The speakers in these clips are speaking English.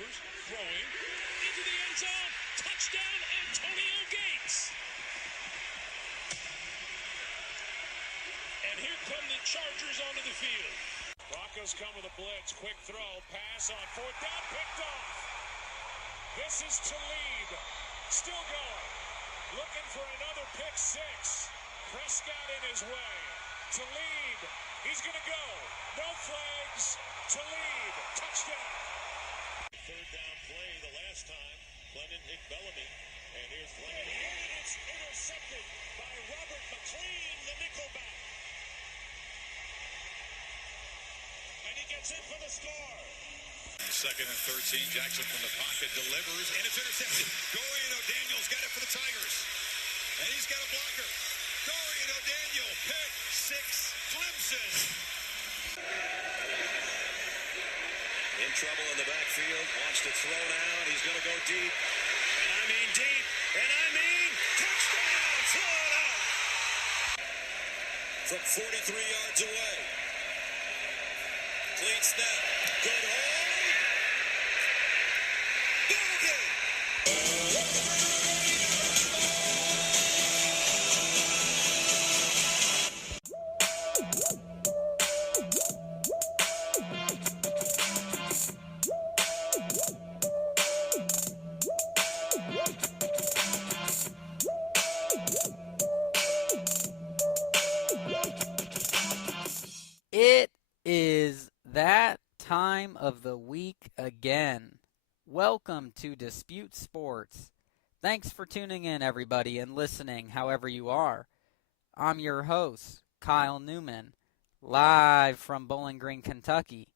Rivers throwing into the end zone. Touchdown, Antonio Gates. And here come the Chargers onto the field. Broncos come with a blitz. Quick throw. Pass on fourth down. Picked off. This is Talib. Still going. Looking for another pick six. Prescott in his way. Talib. He's going to go. No flags. Talib. Touchdown. Third down play the last time. Glennon hit Bellamy. And here's Glennon. And it's intercepted by Robert McLean, the nickelback. And he gets in for the score. Second and 13, Jackson from the pocket delivers, and it's intercepted. Dorian O'Daniel's got it for the Tigers. And he's got a blocker. Dorian O'Daniel, pick six, Clemson. In trouble in the backfield, wants to throw now, and he's going to go deep. And I mean deep, and I mean touchdown, Florida! From 43 yards away. Clean snap, good hold. It is that time of the week again. Welcome to Dispute Sports. Thanks for tuning in, everybody, and listening however you are. I'm your host, Kyle Neumann, live from Bowling Green, Kentucky,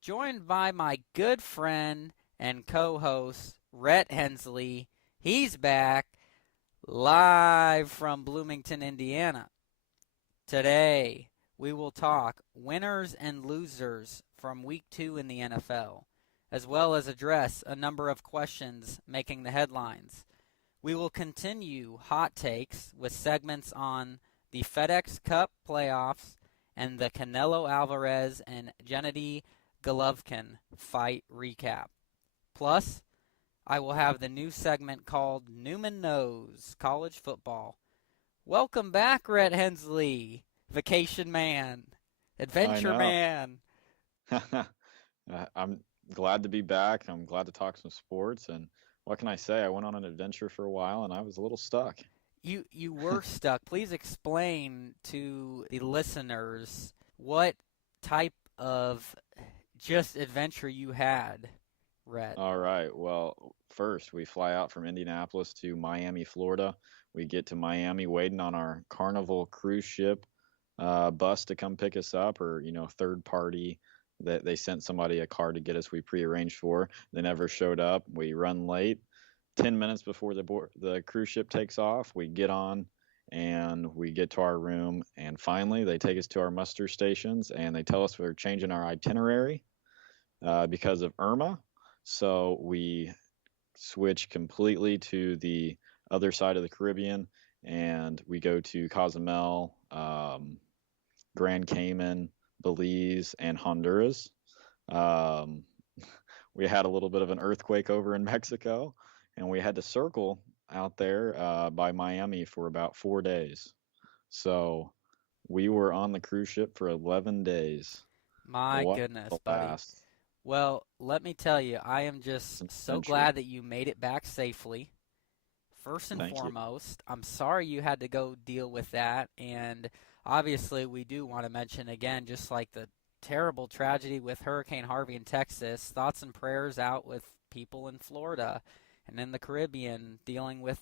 joined by my good friend and co-host, Rhett Hensley. He's back, live from Bloomington, Indiana. Today, we will talk winners and losers from Week 2 in the NFL, as well as address a number of questions making the headlines. We will continue hot takes with segments on the FedEx Cup Playoffs and the Canelo Alvarez and Gennady Golovkin fight recap. Plus, I will have the new segment called Neumann Knows College Football. Welcome back, Rhett Hensley, vacation man, adventure man. I'm glad to be back. I'm glad to talk some sports. And what can I say? I went on an adventure for a while, and I was a little stuck. You were stuck. Please explain to the listeners what type of just adventure you had, Rhett. All right. Well, first, we fly out from Indianapolis to Miami, Florida. We get to Miami waiting on our Carnival cruise ship bus to come pick us up, or, third party that they sent somebody a car to get us we prearranged for. They never showed up. We run late. 10 minutes before the cruise ship takes off, we get on and we get to our room, and finally they take us to our muster stations and they tell us we're changing our itinerary because of Irma. So we switch completely to the other side of the Caribbean, and we go to Cozumel, Grand Cayman, Belize, and Honduras. We had a little bit of an earthquake over in Mexico, and we had to circle out there by Miami for about 4 days. So we were on the cruise ship for 11 days. My goodness, buddy. Well, let me tell you, I am just so glad that you made it back safely. First and foremost, I'm sorry you had to go deal with that. And obviously, we do want to mention again, just like the terrible tragedy with Hurricane Harvey in Texas, thoughts and prayers out with people in Florida and in the Caribbean dealing with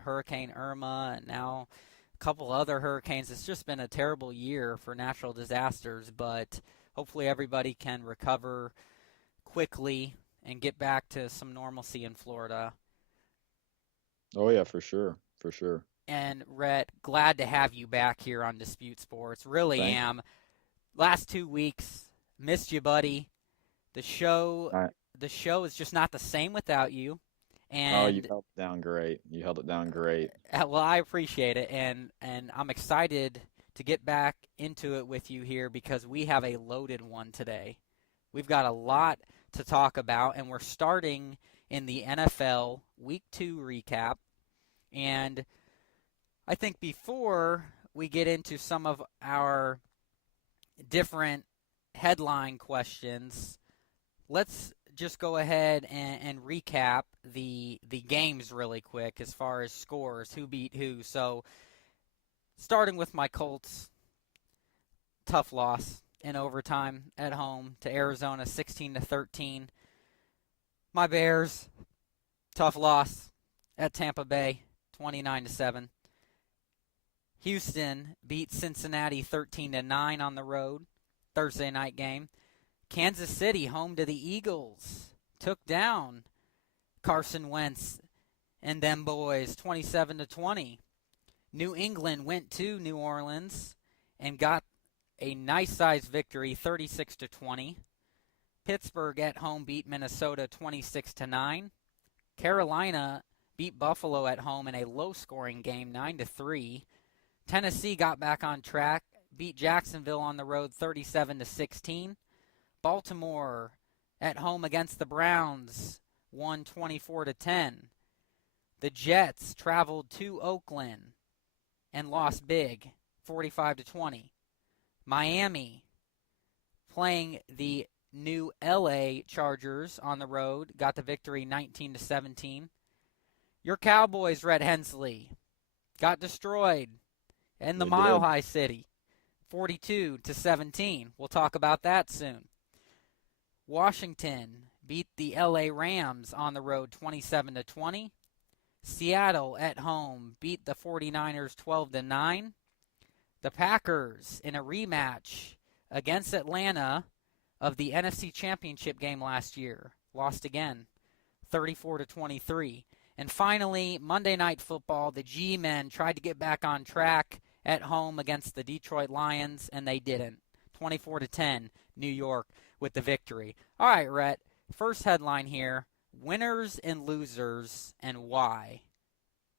Hurricane Irma and now a couple other hurricanes. It's just been a terrible year for natural disasters, but hopefully everybody can recover quickly and get back to some normalcy in Florida. Oh, yeah, for sure. For sure. And, Rhett, glad to have you back here on Dispute Sports. Really am. Last 2 weeks, missed you, buddy. The show is just not the same without you. And you held it down great. Well, I appreciate it, and I'm excited to get back into it with you here because we have a loaded one today. We've got a lot to talk about, and we're starting in the NFL Week 2 recap. And I think before we get into some of our different headline questions, let's just go ahead and recap the games really quick as far as scores, who beat who. So starting with my Colts, tough loss in overtime at home to Arizona, 16-13. My Bears, tough loss at Tampa Bay, 29-7. Houston beat Cincinnati 13-9 on the road, Thursday night game. Kansas City, home to the Eagles, took down Carson Wentz and them boys, 27-20. New England went to New Orleans and got a nice-sized victory, 36-20. Pittsburgh at home beat Minnesota 26-9. Carolina beat Buffalo at home in a low-scoring game, 9-3. Tennessee got back on track, beat Jacksonville on the road 37-16. Baltimore at home against the Browns won 24-10. The Jets traveled to Oakland and lost big, 45-20. Miami playing the new LA Chargers on the road, got the victory 19-17. Your Cowboys, Rhett, Hensley, got destroyed in the Mile High City, 42-17. We'll talk about that soon. Washington beat the LA Rams on the road 27-20. Seattle at home beat the 49ers 12-9. The Packers in a rematch against Atlanta of the NFC Championship game last year lost again, 34-23. And finally, Monday Night Football, the G-Men tried to get back on track at home against the Detroit Lions, and they didn't. 24-10, New York with the victory. All right, Rhett, first headline here, winners and losers and why.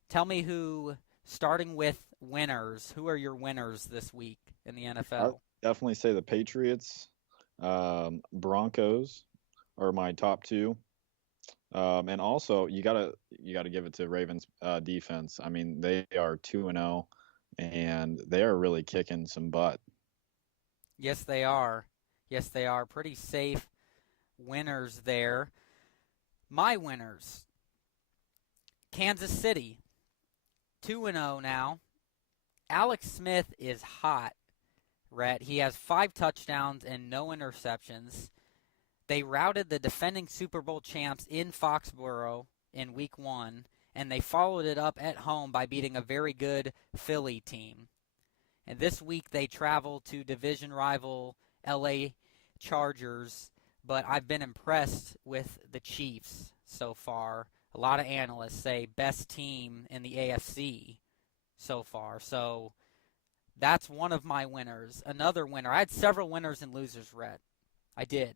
Tell me who, starting with winners, who are your winners this week in the NFL? I'll definitely say the Patriots. Broncos are my top two. And also you gotta give it to Ravens defense. I mean, they are 2-0 and they are really kicking some butt. Yes, they are. Yes, they are. Pretty safe winners there. My winners, Kansas City, 2-0 now. Alex Smith is hot, Rhett. He has 5 touchdowns and no interceptions. They routed the defending Super Bowl champs in Foxborough in Week 1, and they followed it up at home by beating a very good Philly team. And this week they travel to division rival LA Chargers, but I've been impressed with the Chiefs so far. A lot of analysts say best team in the AFC so far. So that's one of my winners. Another winner. I had several winners and losers, Rhett. I did.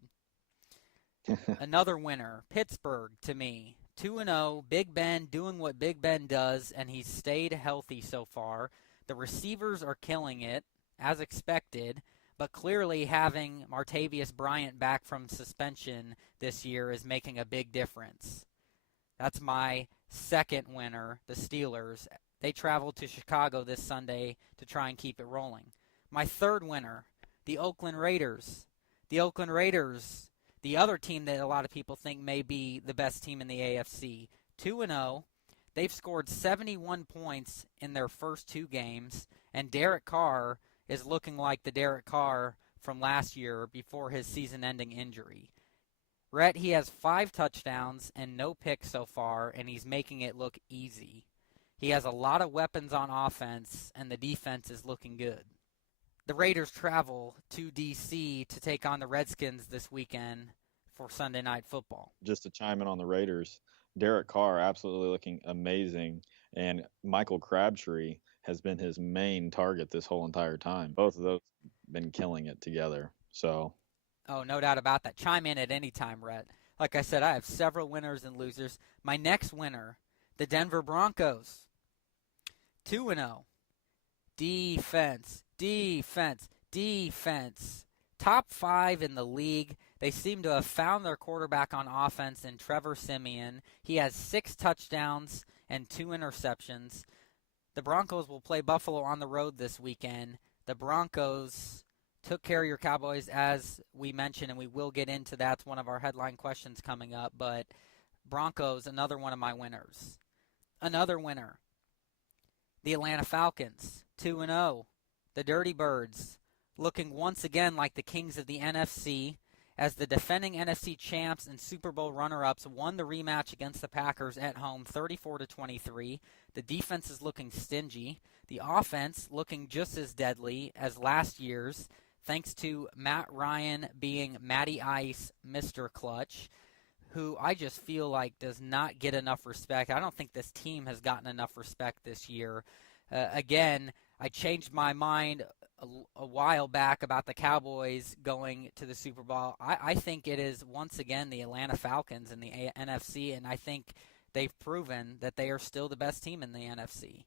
Another winner, Pittsburgh to me. 2-0, Big Ben doing what Big Ben does, and he's stayed healthy so far. The receivers are killing it, as expected, but clearly having Martavius Bryant back from suspension this year is making a big difference. That's my second winner, the Steelers. They traveled to Chicago this Sunday to try and keep it rolling. My third winner, the Oakland Raiders. The Oakland Raiders, the other team that a lot of people think may be the best team in the AFC. 2-0. They've scored 71 points in their first 2 games, and Derek Carr is looking like the Derek Carr from last year before his season-ending injury. Rhett, he has 5 touchdowns and no picks so far, and he's making it look easy. He has a lot of weapons on offense, and the defense is looking good. The Raiders travel to D.C. to take on the Redskins this weekend for Sunday Night Football. Just to chime in on the Raiders, Derek Carr absolutely looking amazing, and Michael Crabtree has been his main target this whole entire time. Both of those been killing it together. So, oh, no doubt about that. Chime in at any time, Rhett. Like I said, I have several winners and losers. My next winner, the Denver Broncos, 2-0. Defense. top 5 in the league. They seem to have found their quarterback on offense in Trevor Siemian. He has 6 touchdowns and 2 interceptions. The Broncos will play Buffalo on the road this weekend. The Broncos took care of your Cowboys, as we mentioned, and we will get into that. It's one of our headline questions coming up. But Broncos, another one of my winners. Another winner. The Atlanta Falcons, 2-0. The Dirty Birds, looking once again like the kings of the NFC, as the defending NFC champs and Super Bowl runner-ups won the rematch against the Packers at home 34-23. The defense is looking stingy. The offense looking just as deadly as last year's, thanks to Matt Ryan being Matty Ice, Mr. Clutch, who I just feel like does not get enough respect. I don't think this team has gotten enough respect this year. Again, I changed my mind a while back about the Cowboys going to the Super Bowl. I think it is once again the Atlanta Falcons in the NFC, and I think they've proven that they are still the best team in the NFC.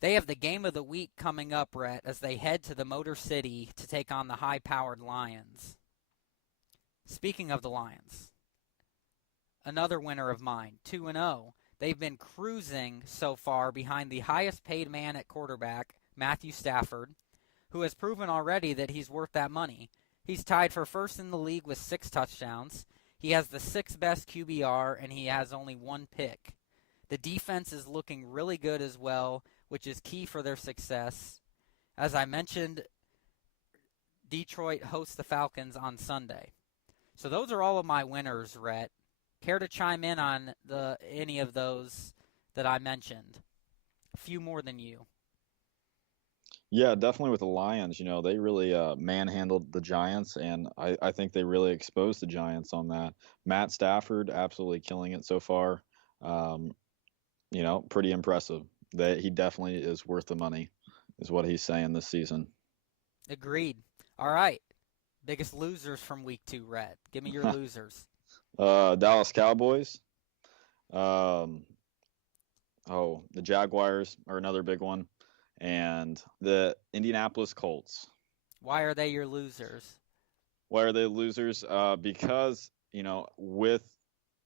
They have the game of the week coming up, Rhett, as they head to the Motor City to take on the high-powered Lions. Speaking of the Lions, another winner of mine, 2-0. They've been cruising so far behind the highest-paid man at quarterback, Matthew Stafford, who has proven already that he's worth that money. He's tied for first in the league with 6 touchdowns. He has the 6th best QBR, and he has only 1 pick. The defense is looking really good as well, which is key for their success. As I mentioned, Detroit hosts the Falcons on Sunday. So those are all of my winners, Rhett. Care to chime in on any of those that I mentioned? A few more than you. Yeah, definitely with the Lions. They really manhandled the Giants, and I think they really exposed the Giants on that. Matt Stafford absolutely killing it so far. Pretty impressive. He definitely is worth the money, is what he's saying this season. Agreed. All right. Biggest losers from week 2, Rhett. Give me your losers. Dallas Cowboys. The Jaguars are another big one. And the Indianapolis Colts. Why are they your losers? Why are they losers? Because,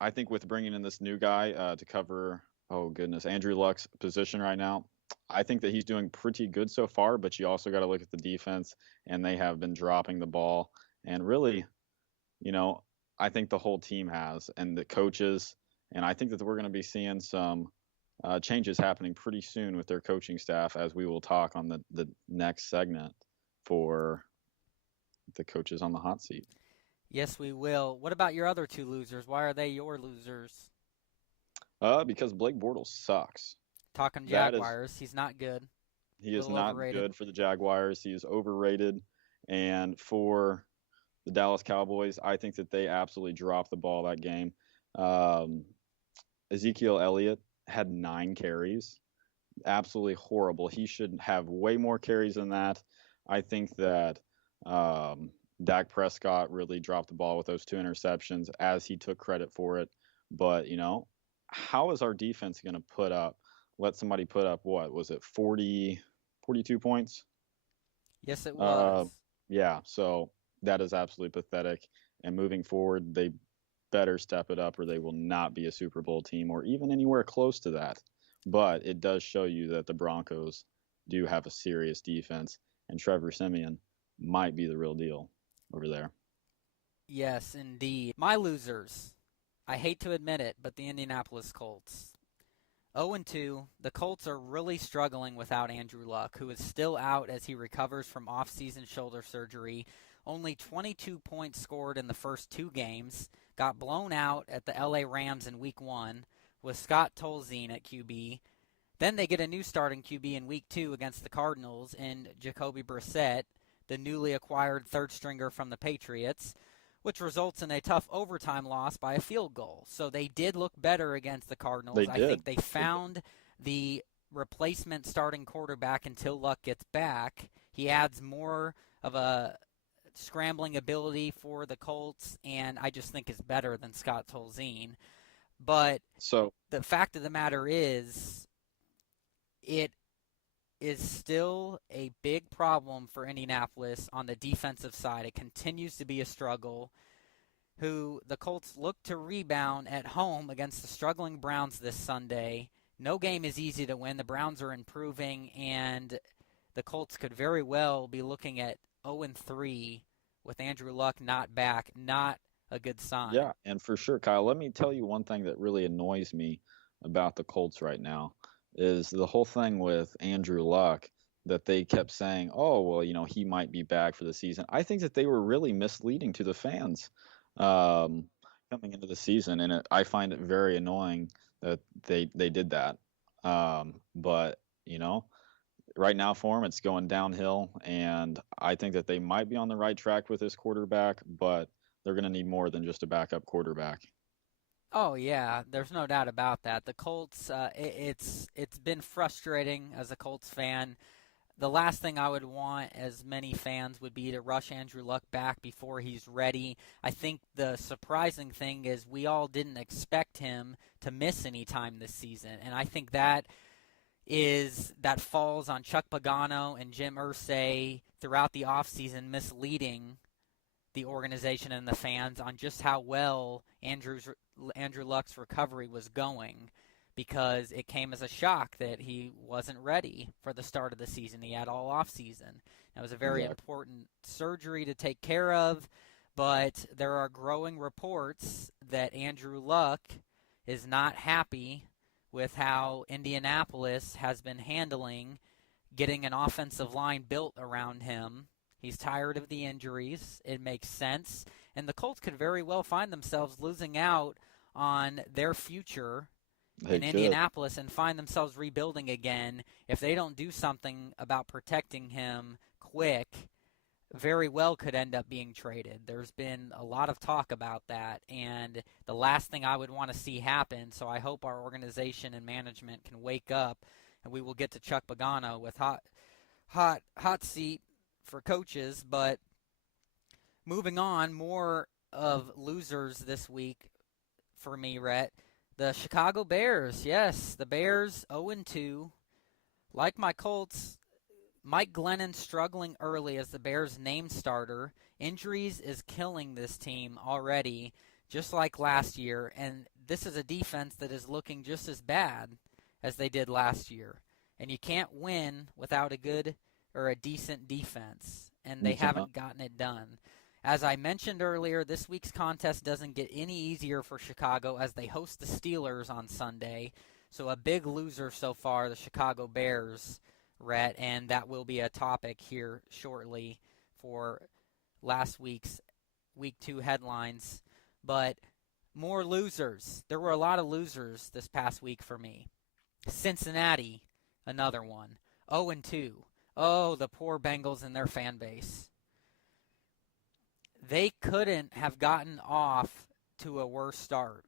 I think with bringing in this new guy to cover, Andrew Luck's position right now, I think that he's doing pretty good so far, but you also got to look at the defense, and they have been dropping the ball. And really, I think the whole team has, and the coaches, and I think that we're going to be seeing some changes happening pretty soon with their coaching staff, as we will talk on the next segment for the coaches on the hot seat. Yes, we will. What about your other 2 losers? Why are they your losers? Because Blake Bortles sucks. Talking Jaguars, he's not good. He is not good for the Jaguars. He is overrated. And for the Dallas Cowboys, I think that they absolutely dropped the ball that game. Ezekiel Elliott had 9 carries. Absolutely horrible. He should have way more carries than that. I think that Dak Prescott really dropped the ball with those 2 interceptions, as he took credit for it. But, how is our defense going to let somebody put up, what was it, 42 points? Yes, it was. Yeah, so that is absolutely pathetic. And moving forward, they better step it up, or they will not be a Super Bowl team or even anywhere close to that. But it does show you that the Broncos do have a serious defense, and Trevor Siemian might be the real deal over there. Yes, indeed. My losers, I hate to admit it, but the Indianapolis Colts. 0-2, the Colts are really struggling without Andrew Luck, who is still out as he recovers from off-season shoulder surgery. Only 22 points scored in the first 2 games. Got blown out at the LA Rams in Week 1 with Scott Tolzien at QB. Then they get a new starting QB in Week 2 against the Cardinals in Jacoby Brissett, the newly acquired third-stringer from the Patriots, which results in a tough overtime loss by a field goal. So they did look better against the Cardinals. I think they found the replacement starting quarterback until Luck gets back. He adds more of a scrambling ability for the Colts, and I just think is better than Scott Tolzien. But the fact of the matter is, it is still a big problem for Indianapolis on the defensive side. It continues to be a struggle. The Colts look to rebound at home against the struggling Browns this Sunday. No game is easy to win. The Browns are improving, and the Colts could very well be looking at 0-3 with Andrew Luck not back. Not a good sign. Yeah, and for sure, Kyle, let me tell you one thing that really annoys me about the Colts right now is the whole thing with Andrew Luck, that they kept saying, oh, well, he might be back for the season. I think that they were really misleading to the fans coming into the season, and I find it very annoying that they did that. But, right now for him, it's going downhill, and I think that they might be on the right track with this quarterback, but they're going to need more than just a backup quarterback. Oh yeah, there's no doubt about that. The Colts, it's been frustrating as a Colts fan. The last thing I would want, as many fans, would be to rush Andrew Luck back before he's ready. I think the surprising thing is we all didn't expect him to miss any time this season, and I think that falls on Chuck Pagano and Jim Irsay throughout the offseason, misleading the organization and the fans on just how well Andrew Luck's recovery was going, because it came as a shock that he wasn't ready for the start of the season. He had all off season. It was a very important surgery to take care of, but there are growing reports that Andrew Luck is not happy with how Indianapolis has been handling getting an offensive line built around him. He's tired of the injuries. It makes sense. And the Colts could very well find themselves losing out on their future in Indianapolis and find themselves rebuilding again if they don't do something about protecting him quick. Very well could end up being traded. There's been a lot of talk about that, and the last thing I would want to see happen, so I hope our organization and management can wake up, and we will get to Chuck Pagano with hot seat for coaches. But moving on, more of losers this week for me, Rhett. The Chicago Bears, yes, the Bears 0-2. Like my Colts, Mike Glennon struggling early as the Bears' name starter. Injuries is killing this team already, just like last year, and this is a defense that is looking just as bad as they did last year. And you can't win without a good or a decent defense, and they haven't gotten it done. As I mentioned earlier, this week's contest doesn't get any easier for Chicago as they host the Steelers on Sunday. So a big loser so far, the Chicago Bears, Rhett, and that will be a topic here shortly for last week's Week 2 headlines. But more losers. There were a lot of losers this past week for me. Cincinnati, another one. 0-2. Oh, the poor Bengals and their fan base. They couldn't have gotten off to a worse start.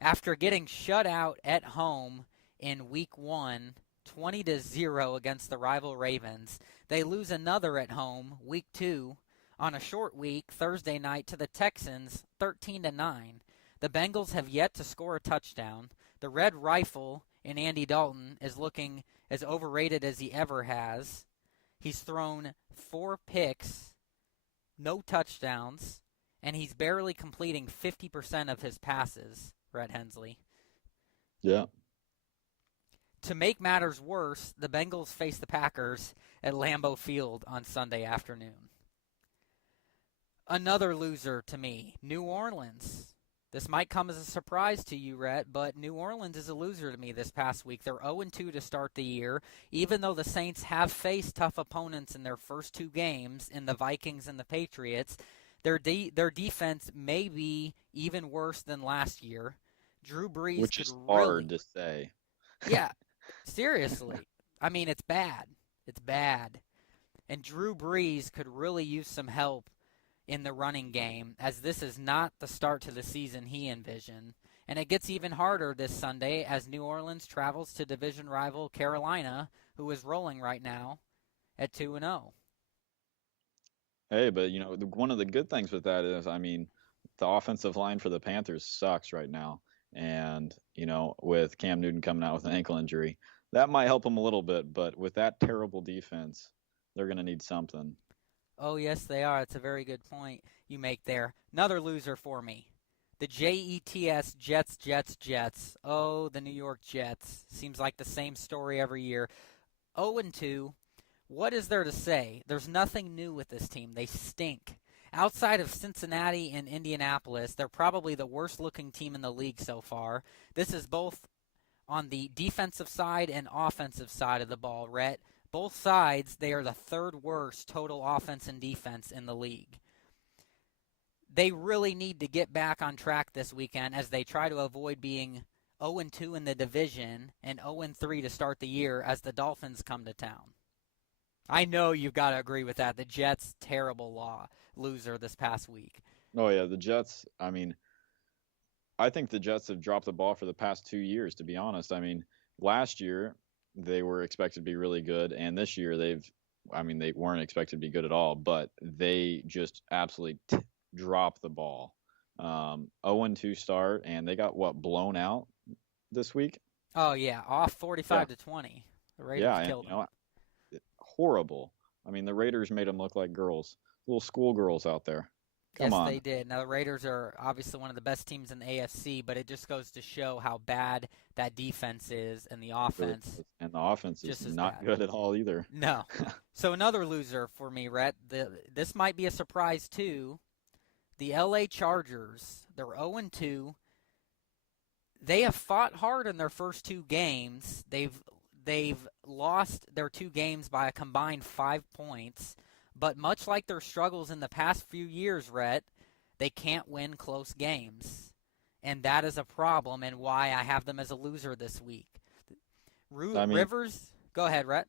After getting shut out at home in Week 1, 20-0 against the rival Ravens, they lose another at home, Week 2, on a short week, Thursday night, to the Texans, 13-9. The Bengals have yet to score a touchdown. The Red Rifle in Andy Dalton is looking as overrated as he ever has. He's thrown 4 picks, no touchdowns, and he's barely completing 50% of his passes, Rhett Hensley. Yeah. To make matters worse, the Bengals face the Packers at Lambeau Field on Sunday afternoon. Another loser to me, New Orleans. This might come as a surprise to you, Rhett, but New Orleans is a loser to me this past week. They're 0-2 to start the year, even though the Saints have faced tough opponents in their first 2 games in the Vikings and the Patriots. Their defense may be even worse than last year. Drew Brees, which is hard to say. Yeah, seriously. I mean, it's bad. It's bad. And Drew Brees could really use some help in the running game, as this is not the start to the season he envisioned. And it gets even harder this Sunday as New Orleans travels to division rival Carolina, who is rolling right now at 2-0. Hey, but one of the good things with that is, I mean, the offensive line for the Panthers sucks right now. And, with Cam Newton coming out with an ankle injury, that might help them a little bit, but with that terrible defense, they're going to need something. Oh, yes, they are. It's a very good point you make there. Another loser for me. The Jets, Jets. Oh, the New York Jets. Seems like the same story every year. 0-2. What is there to say? There's nothing new with this team. They stink. Outside of Cincinnati and Indianapolis, they're probably the worst-looking team in the league so far. This is both on the defensive side and offensive side of the ball, Rhett. Both sides, they are the third worst total offense and defense in the league. They really need to get back on track this weekend as they try to avoid being 0-2 in the division and 0-3 to start the year as the Dolphins come to town. I know you've got to agree with that. The Jets, terrible loser this past week. Oh, yeah, the Jets, I mean, I think the Jets have dropped the ball for the past 2 years, to be honest. I mean, last year they were expected to be really good, and this year they weren't expected to be good at all, but they just absolutely dropped the ball. 0-2 start, and they got, blown out this week? Oh, yeah, off 45-20. The Raiders killed them. Horrible. I mean, the Raiders made them look like girls, little schoolgirls out there. Come on. Yes, they did. Now, the Raiders are obviously one of the best teams in the AFC, but it just goes to show how bad that defense is and the offense. And the offense is not good at all either. No. So another loser for me, Rhett. This might be a surprise, too. The LA Chargers, they're 0-2. They have fought hard in their first 2 games. They've lost their 2 games by a combined 5 points. But much like their struggles in the past few years, Rhett, they can't win close games. And that is a problem and why I have them as a loser this week. Rivers, go ahead, Rhett.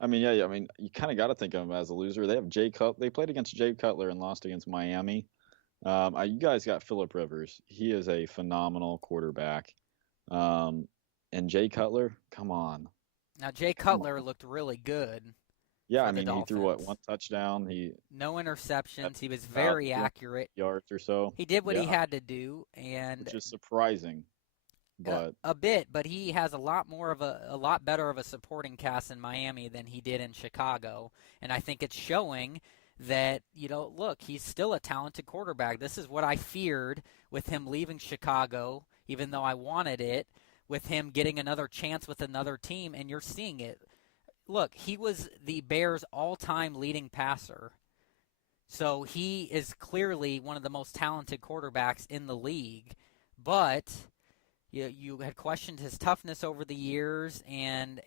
I mean, yeah. I mean, you kind of got to think of them as a loser. They have They played against Jay Cutler and lost against Miami. You guys got Phillip Rivers. He is a phenomenal quarterback. And Jay Cutler, come on. Now, Jay Cutler looked really good. Yeah, I mean, he threw, 1 touchdown? No interceptions. He was very accurate. Yards or so. He did what he had to do. Which is surprising. But a bit, but he has a lot better of a supporting cast in Miami than he did in Chicago. And I think it's showing that, look, he's still a talented quarterback. This is what I feared with him leaving Chicago, even though I wanted it, with him getting another chance with another team, and you're seeing it. Look, he was the Bears' all-time leading passer. So he is clearly one of the most talented quarterbacks in the league. But you had questioned his toughness over the years, and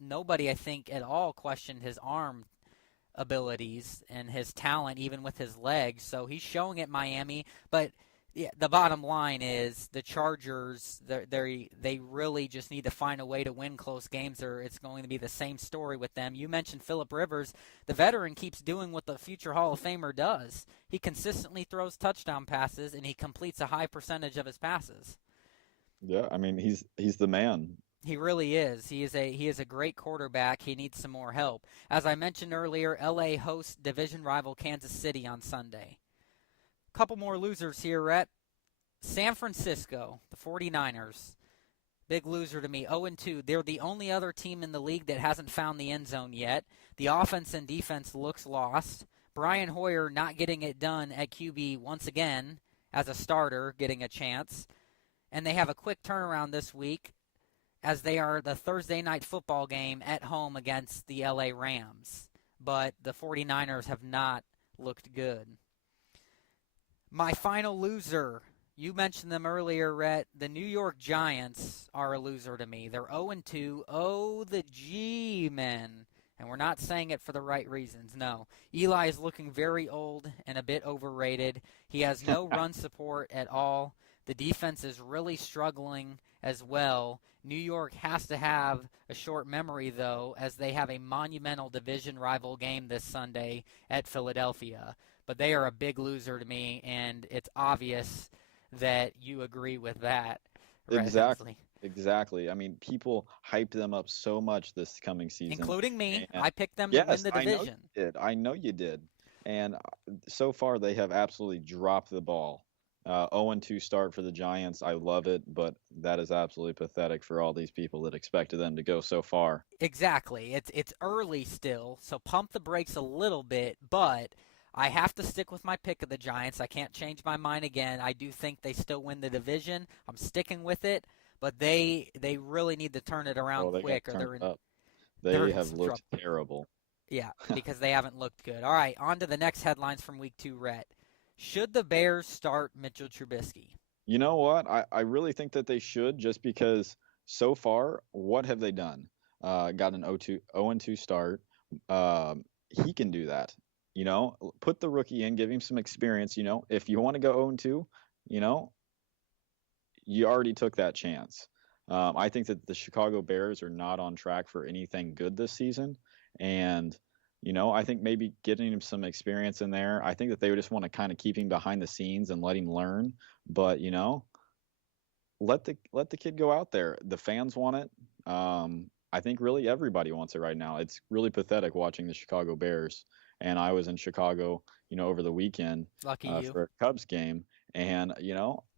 nobody, I think, at all questioned his arm abilities and his talent, even with his legs. So he's showing at Miami. But yeah, the bottom line is the Chargers, they really just need to find a way to win close games, or it's going to be the same story with them. You mentioned Phillip Rivers. The veteran keeps doing what the future Hall of Famer does. He consistently throws touchdown passes, and he completes a high percentage of his passes. Yeah, I mean, he's the man. He really is. He is a great quarterback. He needs some more help. As I mentioned earlier, LA hosts division rival Kansas City on Sunday. Couple more losers here, Rhett. San Francisco, the 49ers. Big loser to me, 0-2. They're the only other team in the league that hasn't found the end zone yet. The offense and defense looks lost. Brian Hoyer not getting it done at QB once again as a starter, getting a chance. And they have a quick turnaround this week as they are the Thursday night football game at home against the LA Rams. But the 49ers have not looked good. My final loser, you mentioned them earlier, Rhett. The New York Giants are a loser to me. They're 0-2. Oh, the G-men. And we're not saying it for the right reasons, no. Eli is looking very old and a bit overrated. He has no run support at all. The defense is really struggling as well. New York has to have a short memory, though, as they have a monumental division rival game this Sunday at Philadelphia. But they are a big loser to me, and it's obvious that you agree with that. Exactly. I mean, people hyped them up so much this coming season. Including me. I picked them to win the division. I know you did. And so far they have absolutely dropped the ball. 0-2 start for the Giants. I love it, but that is absolutely pathetic for all these people that expected them to go so far. Exactly. It's early still, so pump the brakes a little bit, but I have to stick with my pick of the Giants. I can't change my mind again. I do think they still win the division. I'm sticking with it, but they really need to turn it around They quick, got or turned up. they're They in have some looked trouble. terrible. Yeah, because they haven't looked good. All right, on to the next headlines from Week 2, Rhett. Should the Bears start Mitchell Trubisky? You know what? I really think that they should, just because so far, what have they done? Got an 0-2 start. He can do that. Put the rookie in, give him some experience. If you want to go 0-2, you know, you already took that chance. I think that the Chicago Bears are not on track for anything good this season. And, I think maybe getting him some experience in there, I think that they would just want to kind of keep him behind the scenes and let him learn. But, let the kid go out there. The fans want it. I think really everybody wants it right now. It's really pathetic watching the Chicago Bears. And I was in Chicago, over the weekend Lucky you. for a Cubs game. And,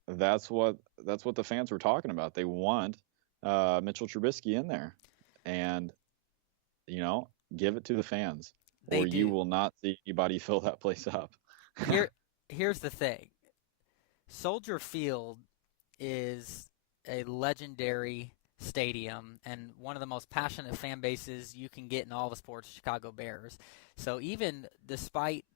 that's what the fans were talking about. They want Mitchell Trubisky in there, and give it to the fans, They or you do. will not see anybody fill that place up. Here's the thing. Soldier Field is a legendary stadium and one of the most passionate fan bases you can get in all the sports, Chicago Bears. So even despite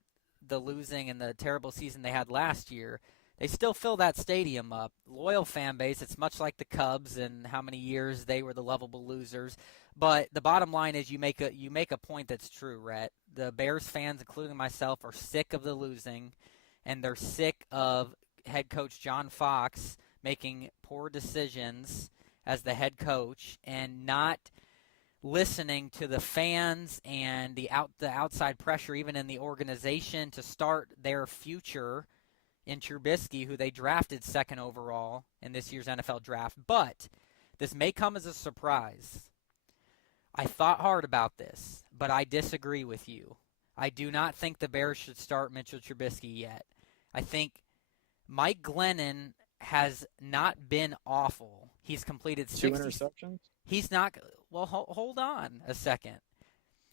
the losing and the terrible season they had last year, they still fill that stadium up. Loyal fan base. It's much like the Cubs and how many years they were the lovable losers. But the bottom line is you make a point that's true, Rhett. The Bears fans, including myself, are sick of the losing, and they're sick of head coach John Fox making poor decisions as the head coach and not listening to the fans and the outside pressure, even in the organization, to start their future in Trubisky, who they drafted second overall in this year's NFL draft. But this may come as a surprise. I thought hard about this, but I disagree with you. I do not think the Bears should start Mitchell Trubisky yet. I think Mike Glennon has not been awful. He's completed 2 interceptions. He's not. Well, hold on a second.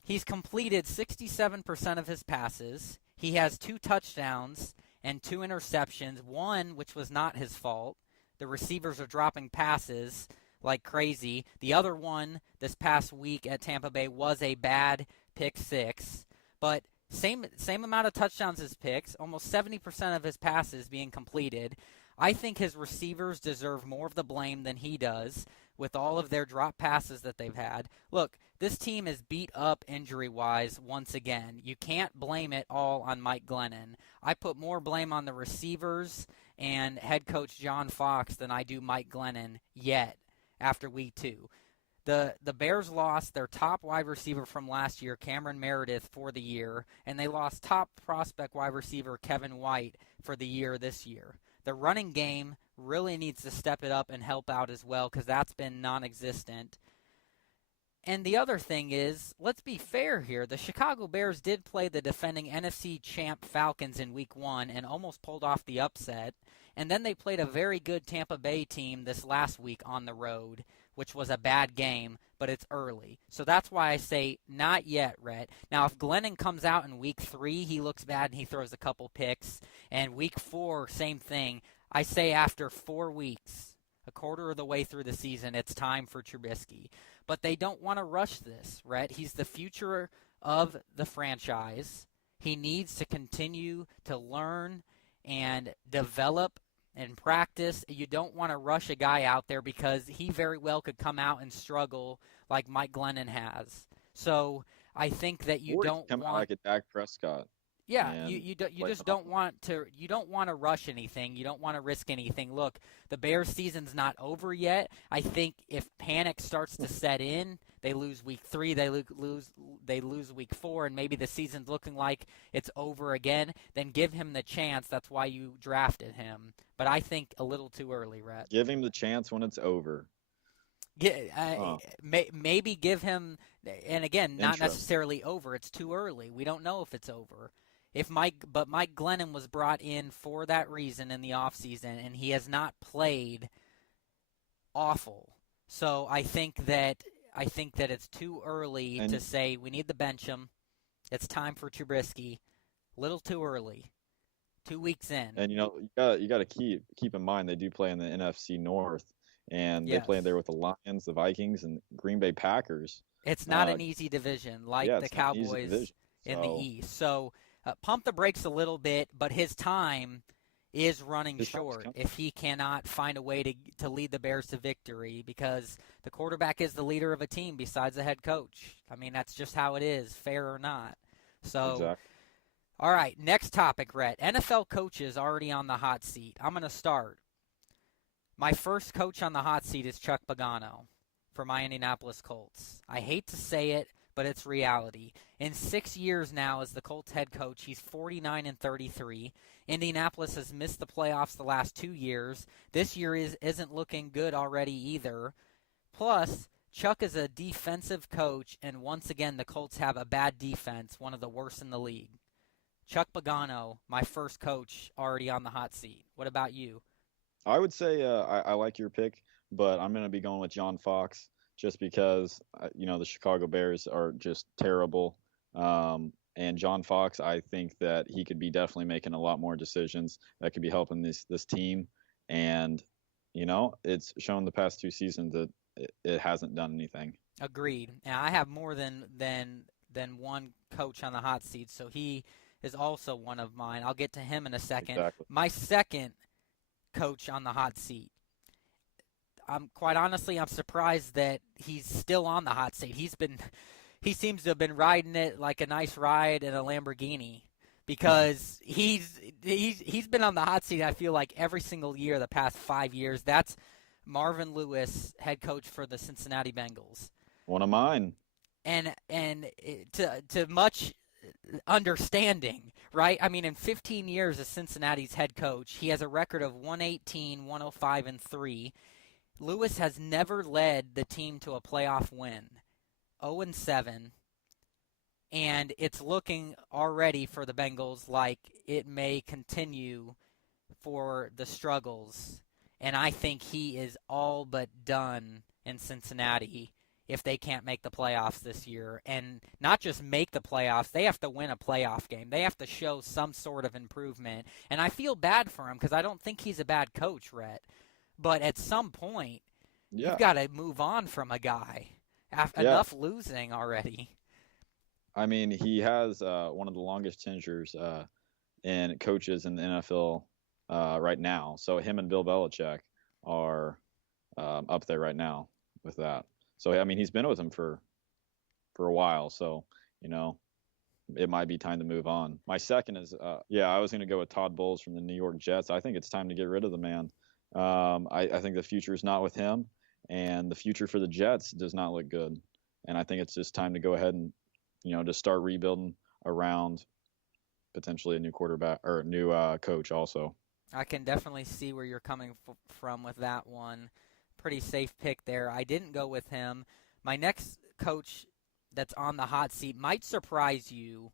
He's completed 67% of his passes. He has 2 touchdowns and 2 interceptions, one which was not his fault. The receivers are dropping passes like crazy. The other one this past week at Tampa Bay was a bad pick 6, but same amount of touchdowns as picks, almost 70% of his passes being completed. I think his receivers deserve more of the blame than he does with all of their drop passes that they've had. Look, this team is beat up injury-wise once again. You can't blame it all on Mike Glennon. I put more blame on the receivers and head coach John Fox than I do Mike Glennon yet after week 2. The Bears lost their top wide receiver from last year, Cameron Meredith, for the year, and they lost top prospect wide receiver Kevin White for the year this year. The running game really needs to step it up and help out as well, because that's been non-existent. And the other thing is, let's be fair here. The Chicago Bears did play the defending NFC champ Falcons in week 1 and almost pulled off the upset. And then they played a very good Tampa Bay team this last week on the road, which was a bad game, but it's early. So that's why I say not yet, Rhett. Now, if Glennon comes out in week 3, he looks bad and he throws a couple picks. And week 4, same thing. I say after 4 weeks, a quarter of the way through the season, it's time for Trubisky. But they don't want to rush this, Rhett. He's the future of the franchise. He needs to continue to learn and develop and practice. You don't want to rush a guy out there because he very well could come out and struggle like Mike Glennon has. So I think that you don't come want out like a Dak Prescott. Yeah, you just don't want to rush anything. You don't want to risk anything. Look, the Bears season's not over yet. I think if panic starts to set in, they lose week 3, they lose week 4, and maybe the season's looking like it's over again, then give him the chance. That's why you drafted him. But I think a little too early, Rhett. Give him the chance when it's over. Maybe give him, and again, not Intro. necessarily over. It's too early. We don't know if it's over. But Mike Glennon was brought in for that reason in the offseason, and he has not played awful. So I think that it's too early to say we need to bench him. It's time for Trubisky. Little too early. 2 weeks in. And you got to keep in mind they do play in the NFC North, and they play there with the Lions, the Vikings, and Green Bay Packers. It's not an easy division like the Cowboys in the East. So pump the brakes a little bit, but his time is running short if he cannot find a way to lead the Bears to victory, because the quarterback is the leader of a team besides the head coach. I mean, that's just how it is, fair or not. So, exactly. All right, next topic, Rhett. NFL coaches already on the hot seat. I'm going to start. My first coach on the hot seat is Chuck Pagano for my Indianapolis Colts. I hate to say it, but it's reality. In 6 years now as the Colts head coach, he's 49-33. Indianapolis has missed the playoffs the last 2 years. This year isn't looking good already either. Plus, Chuck is a defensive coach, and once again, the Colts have a bad defense, one of the worst in the league. Chuck Pagano, my first coach, already on the hot seat. What about you? I would say I like your pick, but I'm going to be going with John Fox just because, the Chicago Bears are just terrible. And John Fox, I think that he could be definitely making a lot more decisions that could be helping this team. And, it's shown the past 2 seasons that it hasn't done anything. Agreed. And I have more than one coach on the hot seat, so he is also one of mine. I'll get to him in a second. Exactly. My second coach on the hot seat. I'm surprised that he's still on the hot seat. He seems to have been riding it like a nice ride in a Lamborghini, because he's been on the hot seat, I feel like, every single year the past 5 years. That's Marvin Lewis, head coach for the Cincinnati Bengals. One of mine. And to much understanding, right? I mean, in 15 years as Cincinnati's head coach, he has a record of 118, 105, and 3. Lewis has never led the team to a playoff win. 0-7. And it's looking already for the Bengals like it may continue for the struggles. And I think he is all but done in Cincinnati if they can't make the playoffs this year. And not just make the playoffs, they have to win a playoff game. They have to show some sort of improvement. And I feel bad for him because I don't think he's a bad coach, Rhett. But at some point, you've got to move on from a guy. Enough losing already. I mean, he has one of the longest tenures in coaches in the NFL right now. So him and Bill Belichick are up there right now with that. So, I mean, he's been with him for a while. So, it might be time to move on. My second is, I was going to go with Todd Bowles from the New York Jets. I think it's time to get rid of the man. I think the future is not with him, and the future for the Jets does not look good. And I think it's just time to go ahead and, just start rebuilding around potentially a new quarterback or new coach also. I can definitely see where you're coming from with that one. Pretty safe pick there. I didn't go with him. My next coach that's on the hot seat might surprise you,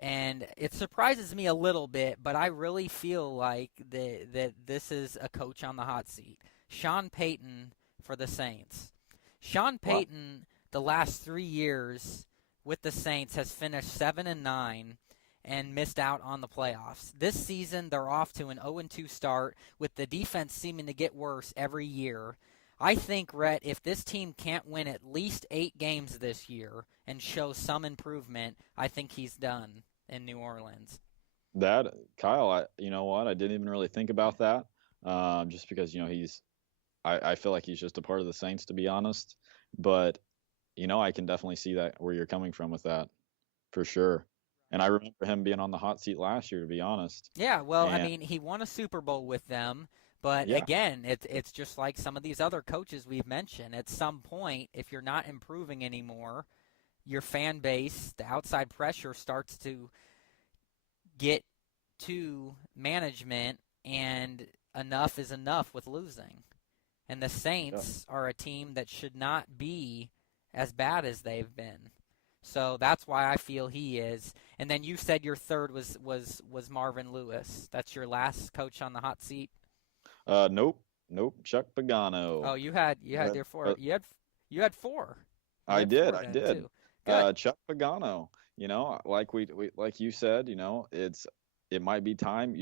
and it surprises me a little bit, but I really feel like that this is a coach on the hot seat. Sean Payton for the Saints. Sean Payton, the last 3 years with the Saints, has finished 7-9 and missed out on the playoffs. This season, they're off to an 0-2 start, with the defense seeming to get worse every year. I think, Rhett, if this team can't win at least 8 games this year and show some improvement, I think he's done in New Orleans. Kyle, you know what? I didn't even really think about that, just because, I feel like he's just a part of the Saints, to be honest. But, I can definitely see that where you're coming from with that, for sure. And I remember him being on the hot seat last year, to be honest. Yeah, well, I mean, he won a Super Bowl with them. But again, it's just like some of these other coaches we've mentioned. At some point, if you're not improving anymore, your fan base, the outside pressure starts to get to management, and enough is enough with losing. And the Saints are a team that should not be as bad as they've been. So that's why I feel he is. And then you said your third was Marvin Lewis. That's your last coach on the hot seat? Nope. Chuck Pagano. Oh, you had your four. You had four. You I had did. four I then did. too. Good. Chuck Pagano. Like we like you said, it might be time.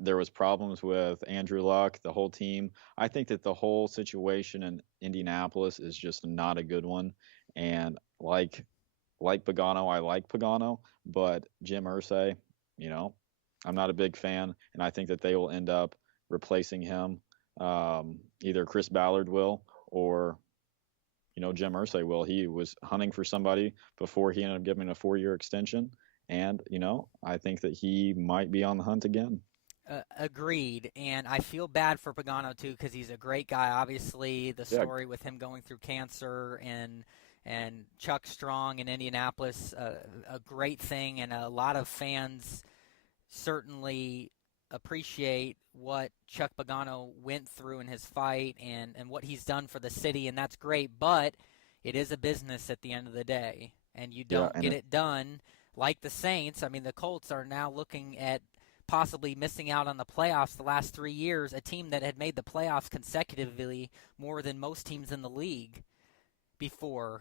There was problems with Andrew Luck, the whole team. I think that the whole situation in Indianapolis is just not a good one. And like Pagano, I like Pagano, but Jim Irsay, I'm not a big fan, and I think that they will end up replacing him. Either Chris Ballard will, or Jim Irsay will. He was hunting for somebody before he ended up giving a 4-year extension, and I think that he might be on the hunt again. Agreed, and I feel bad for Pagano too because he's a great guy. Obviously, the story with him going through cancer and Chuck Strong in Indianapolis, a great thing, and a lot of fans certainly appreciate what Chuck Pagano went through in his fight and what he's done for the city, and that's great, but it is a business at the end of the day, and you don't get it done like the Saints. I mean, the Colts are now looking at possibly missing out on the playoffs the last 3 years, a team that had made the playoffs consecutively more than most teams in the league before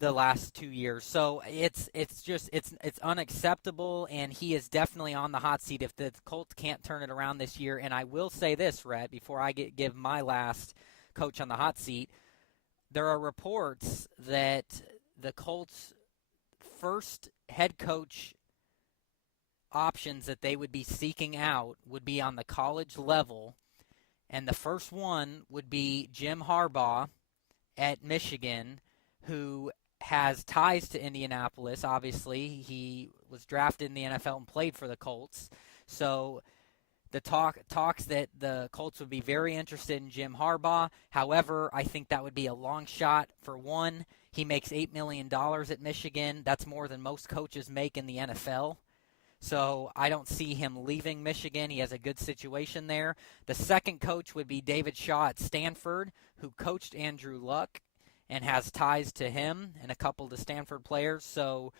the last 2 years. So it's unacceptable, and he is definitely on the hot seat if the Colts can't turn it around this year. And I will say this, Rhett, before I give my last coach on the hot seat, there are reports that the Colts' first head coach options that they would be seeking out would be on the college level, and the first one would be Jim Harbaugh at Michigan, who has ties to Indianapolis. Obviously, he was drafted in the NFL and played for the Colts. So the talks that the Colts would be very interested in Jim Harbaugh. However, I think that would be a long shot. For one, he makes $8 million at Michigan. That's more than most coaches make in the NFL. So I don't see him leaving Michigan. He has a good situation there. The second coach would be David Shaw at Stanford, who coached Andrew Luck and has ties to him and a couple of the Stanford players. So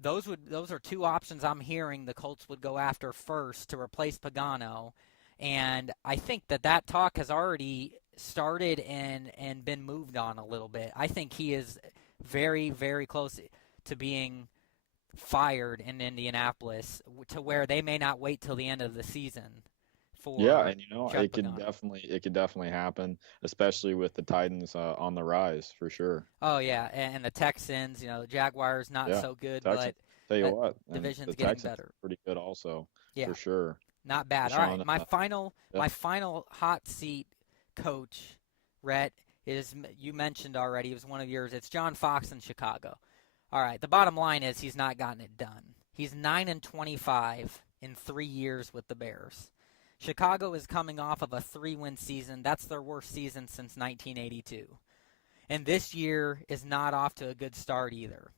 those are two options I'm hearing the Colts would go after first to replace Pagano. And I think that talk has already started and been moved on a little bit. I think he is very, very close to being fired in Indianapolis, to where they may not wait till the end of the season for and Chuck it could definitely happen, especially with the Titans on the rise for sure. Oh yeah, and the Texans, the Jaguars not so good, Texans, but tell you what, division's the getting Texans better. Pretty good also, Yeah, for sure. not bad. All right, my final hot seat coach, Rhett, is, you mentioned already, it was one of yours. It's John Fox in Chicago. All right, the bottom line is he's not gotten it done. He's 9-25 in 3 years with the Bears. Chicago is coming off of a 3-win season. That's their worst season since 1982. And this year is not off to a good start either.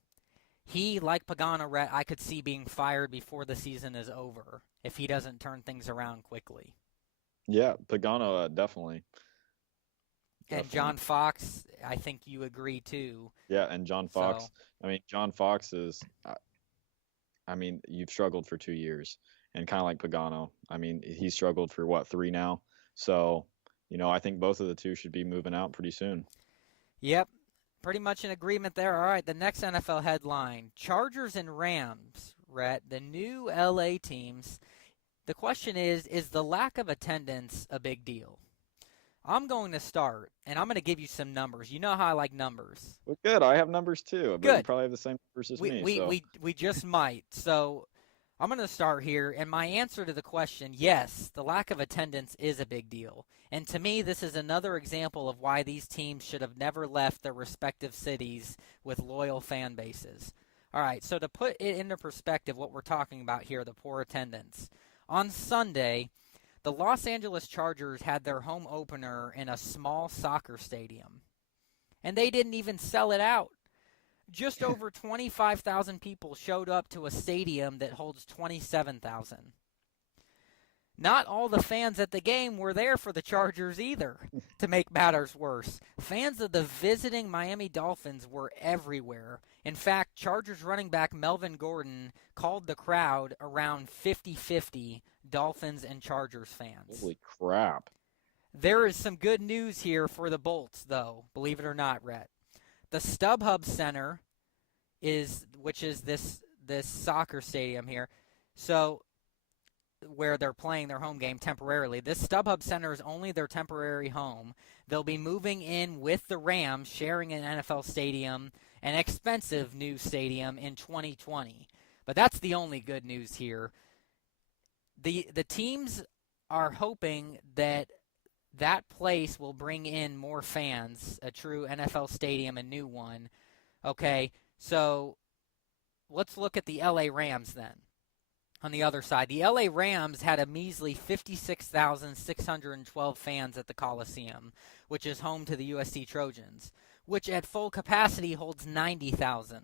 He, like Pagano, Rhett, I could see being fired before the season is over if he doesn't turn things around quickly. Yeah, Pagano, definitely. And John Fox, I think you agree too. Yeah, and John Fox. So, John Fox is, you've struggled for 2 years, and kind of like Pagano. He's struggled for 3 now. So, I think both of the two should be moving out pretty soon. Yep, pretty much in agreement there. All right, the next NFL headline: Chargers and Rams, Rhett, the new LA teams. The question is the lack of attendance a big deal? I'm going to start, and I'm going to give you some numbers. You know how I like numbers. Well, good. I have numbers too. But you probably have the same numbers as me. We just might. So I'm going to start here, and my answer to the question, yes, the lack of attendance is a big deal. And to me, this is another example of why these teams should have never left their respective cities with loyal fan bases. All right, so to put it into perspective, what we're talking about here, the poor attendance. On Sunday, the Los Angeles Chargers had their home opener in a small soccer stadium, and they didn't even sell it out. Just over 25,000 people showed up to a stadium that holds 27,000. not all the fans at the game were there for the Chargers either, to make matters worse. Fans of the visiting Miami Dolphins were everywhere. In fact, Chargers running back Melvin Gordon called the crowd around 50-50 Dolphins and Chargers fans. Holy crap. There is some good news here for the Bolts, though, believe it or not, Rhett. The StubHub Center which is this soccer stadium here, so where they're playing their home game temporarily. This StubHub Center is only their temporary home. They'll be moving in with the Rams, sharing an NFL stadium, an expensive new stadium in 2020. But that's the only good news here. The teams are hoping that place will bring in more fans, a true NFL stadium, a new one. Okay, so let's look at the LA Rams then. On the other side, the LA Rams had a measly 56,612 fans at the Coliseum, which is home to the USC Trojans, which at full capacity holds 90,000.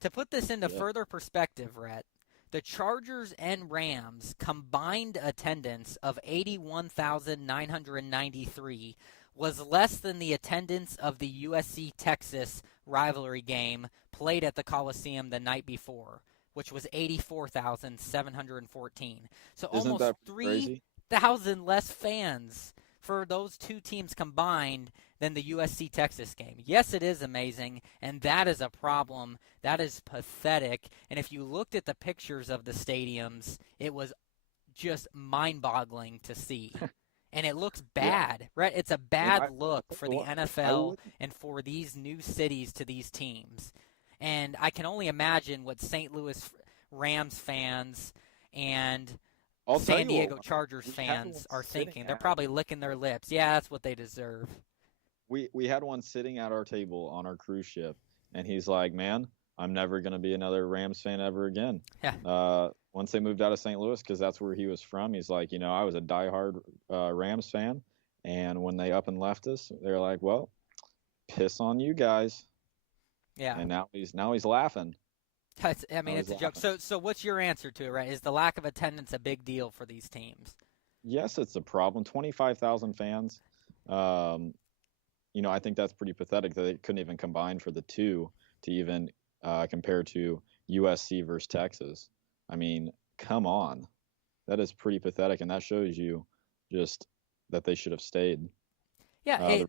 To put this into further perspective, Rhett, the Chargers and Rams combined attendance of 81,993 was less than the attendance of the USC-Texas rivalry game played at the Coliseum the night before, which was 84,714. So Isn't almost 3,000 less fans for those two teams combined than the USC-Texas game. Yes, it is amazing, and that is a problem. That is pathetic. And if you looked at the pictures of the stadiums, it was just mind-boggling to see. And it looks bad, right? It's a bad look for the NFL and for these new cities to these teams. And I can only imagine what St. Louis Rams fans and San Diego Chargers fans are thinking. They're probably licking their lips. Yeah, that's what they deserve. We had one sitting at our table on our cruise ship, and he's like, man, I'm never going to be another Rams fan ever again. Yeah. Once they moved out of St. Louis, because that's where he was from, he's like, I was a diehard Rams fan, and when they up and left us, they're like, well, piss on you guys. Yeah. And now he's laughing. It's a joke. So what's your answer to it, right? Is the lack of attendance a big deal for these teams? Yes, it's a problem. 25,000 fans. I think that's pretty pathetic that they couldn't even combine for the two to even compare to USC versus Texas. I mean, come on. That is pretty pathetic, and that shows you just that they should have stayed. Yeah,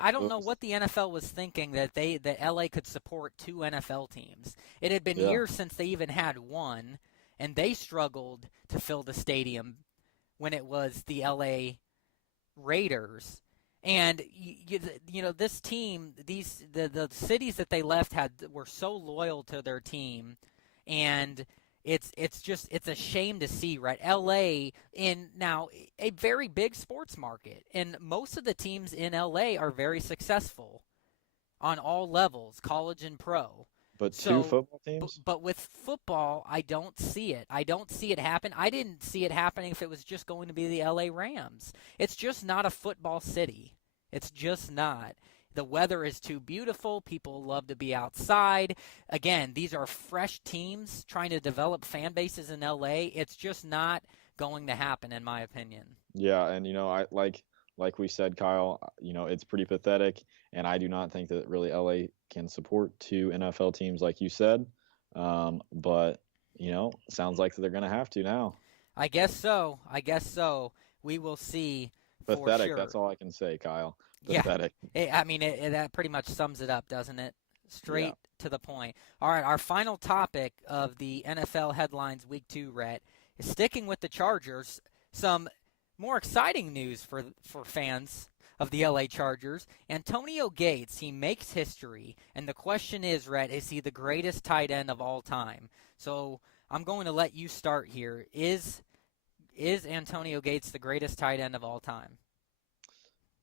I don't know what the NFL was thinking that LA could support two NFL teams. It had been years since they even had one, and they struggled to fill the stadium when it was the LA Raiders. And this team, the cities that they left were so loyal to their team, and it's a shame to see, right? LA in now a very big sports market, and most of the teams in LA are very successful on all levels, college and pro. But two football teams? But with football, I don't see it. I don't see it happen. I didn't see it happening if it was just going to be the LA Rams. It's just not a football city. It's just not. The weather is too beautiful. People love to be outside. Again, these are fresh teams trying to develop fan bases in LA. It's just not going to happen, in my opinion. Yeah, and I like we said, Kyle, it's pretty pathetic, and I do not think that really LA can support two NFL teams like you said. But sounds like they're going to have to now. I guess so. We will see. Pathetic. For sure. That's all I can say, Kyle. Pathetic. Yeah. That pretty much sums it up, doesn't it? Straight to the point. All right, our final topic of the NFL headlines Week 2, Rhett, is sticking with the Chargers. Some more exciting news for fans of the LA Chargers. Antonio Gates, he makes history, and the question is, Rhett, is he the greatest tight end of all time? So I'm going to let you start here. Is Antonio Gates the greatest tight end of all time?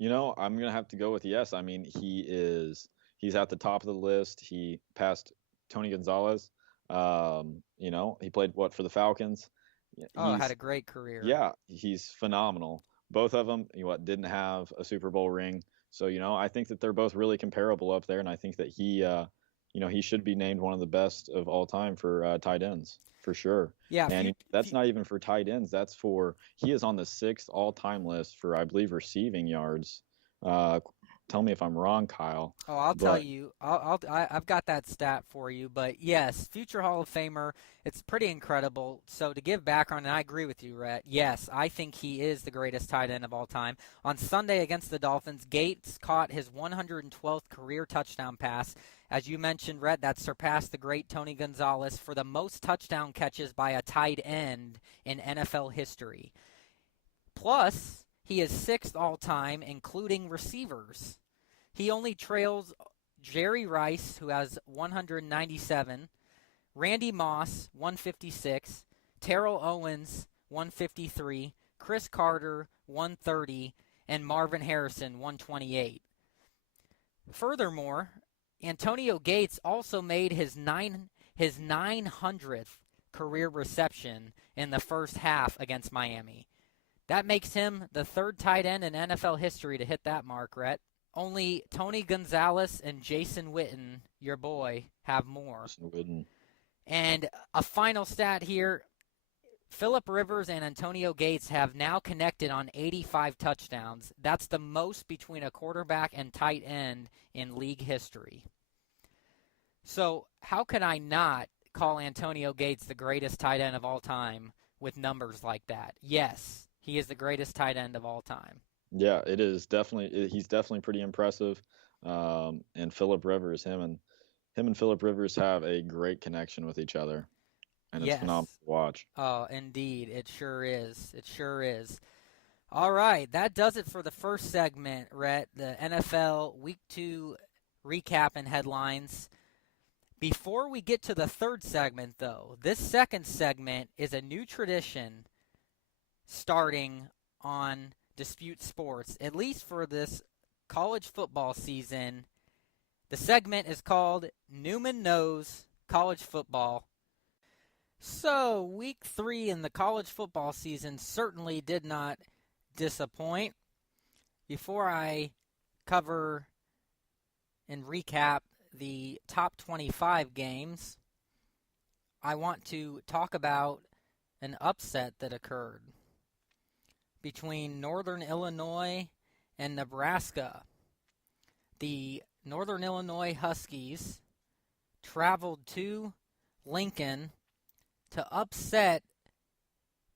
I'm going to have to go with yes. I mean, he's at the top of the list. He passed Tony Gonzalez. He played for the Falcons. Had a great career. Yeah, he's phenomenal. Both of them, didn't have a Super Bowl ring. So, I think that they're both really comparable up there, and I think that he he should be named one of the best of all time for tight ends for sure. Yeah, And that's not even for tight ends. That's he is on the 6th all-time list for, I believe, receiving yards. Tell me if I'm wrong, Kyle. Oh, I'll tell you. I've got that stat for you. But yes, future Hall of Famer. It's pretty incredible. So to give background, and I agree with you, Rhett. Yes, I think he is the greatest tight end of all time. On Sunday against the Dolphins, Gates caught his 112th career touchdown pass. As you mentioned, Rhett, that surpassed the great Tony Gonzalez for the most touchdown catches by a tight end in NFL history. Plus, he is 6th all-time, including receivers. He only trails Jerry Rice, who has 197, Randy Moss, 156, Terrell Owens, 153, Chris Carter, 130, and Marvin Harrison, 128. Furthermore, Antonio Gates also made his 900th career reception in the first half against Miami. That makes him the 3rd tight end in NFL history to hit that mark, Rhett. Only Tony Gonzalez and Jason Witten, your boy, have more. Jason Witten. And a final stat here, Phillip Rivers and Antonio Gates have now connected on 85 touchdowns. That's the most between a quarterback and tight end in league history. So how could I not call Antonio Gates the greatest tight end of all time with numbers like that? Yes, he is the greatest tight end of all time. Yeah, it is definitely. He's definitely pretty impressive. And Phillip Rivers, him and Phillip Rivers have a great connection with each other, and it's phenomenal to watch. Oh, indeed, it sure is. It sure is. All right, that does it for the first segment, Rhett. The NFL Week 2 recap and headlines. Before we get to the third segment, though, this second segment is a new tradition starting on Dispute Sports, at least for this college football season. The segment is called Neumann Knows College Football. So, week 3 in the college football season certainly did not disappoint. Before I cover and recap the top 25 games, I want to talk about an upset that occurred between Northern Illinois and Nebraska. The Northern Illinois Huskies traveled to Lincoln to upset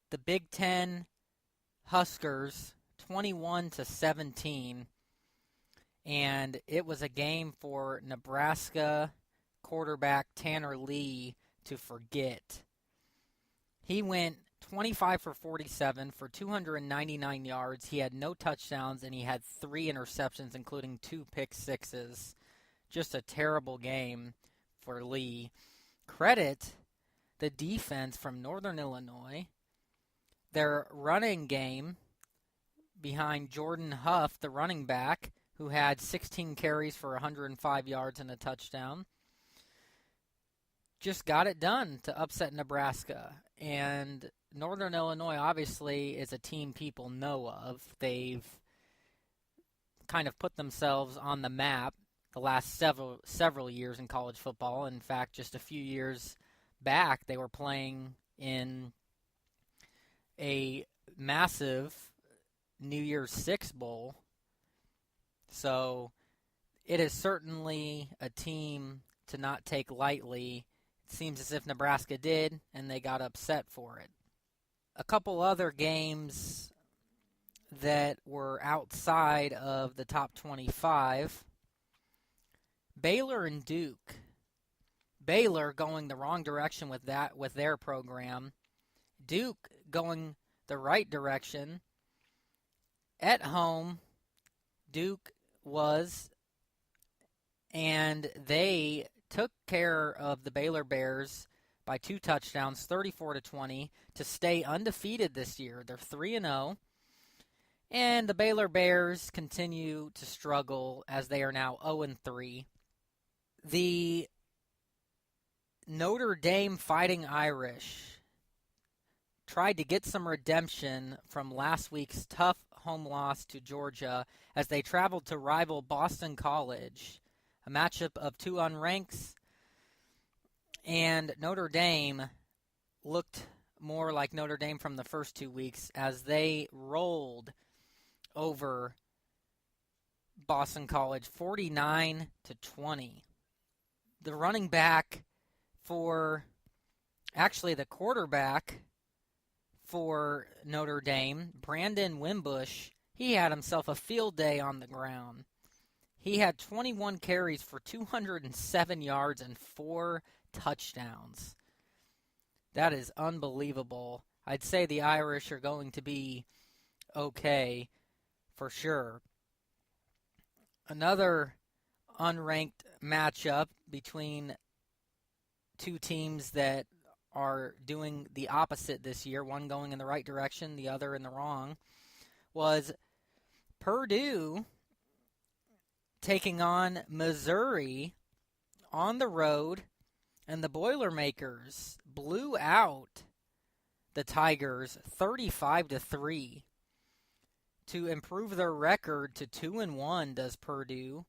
the Big Ten Huskers 21-17, and it was a game for Nebraska quarterback Tanner Lee to forget. He went 25 for 47 for 299 yards. He had no touchdowns, and he had 3 interceptions, including 2 pick sixes. Just a terrible game for Lee. Credit the defense from Northern Illinois. Their running game behind Jordan Huff, the running back, who had 16 carries for 105 yards and a touchdown, just got it done to upset Nebraska. And Northern Illinois obviously is a team people know of. They've kind of put themselves on the map the last several years in college football. In fact, just a few years back, they were playing in a massive New Year's Six Bowl. So it is certainly a team to not take lightly. It seems as if Nebraska did, and they got upset for it. A couple other games that were outside of the top 25. Baylor and Duke. Baylor going the wrong direction with their program. Duke going the right direction. At home, Duke was, and they took care of the Baylor Bears by 2 touchdowns, 34-20, to stay undefeated this year. They're 3-0, and the Baylor Bears continue to struggle as they are now 0-3. The Notre Dame Fighting Irish tried to get some redemption from last week's tough home loss to Georgia as they traveled to rival Boston College, a matchup of 2 unranked And Notre Dame looked more like Notre Dame from the first 2 weeks as they rolled over Boston College 49-20. The running back the quarterback for Notre Dame, Brandon Wimbush, he had himself a field day on the ground. He had 21 carries for 207 yards and 4 touchdowns. That is unbelievable. I'd say the Irish are going to be okay for sure. Another unranked matchup between two teams that are doing the opposite this year, one going in the right direction, the other in the wrong, was Purdue taking on Missouri on the road, and the Boilermakers blew out the Tigers 35-3 to improve their record to 2-1, does Purdue,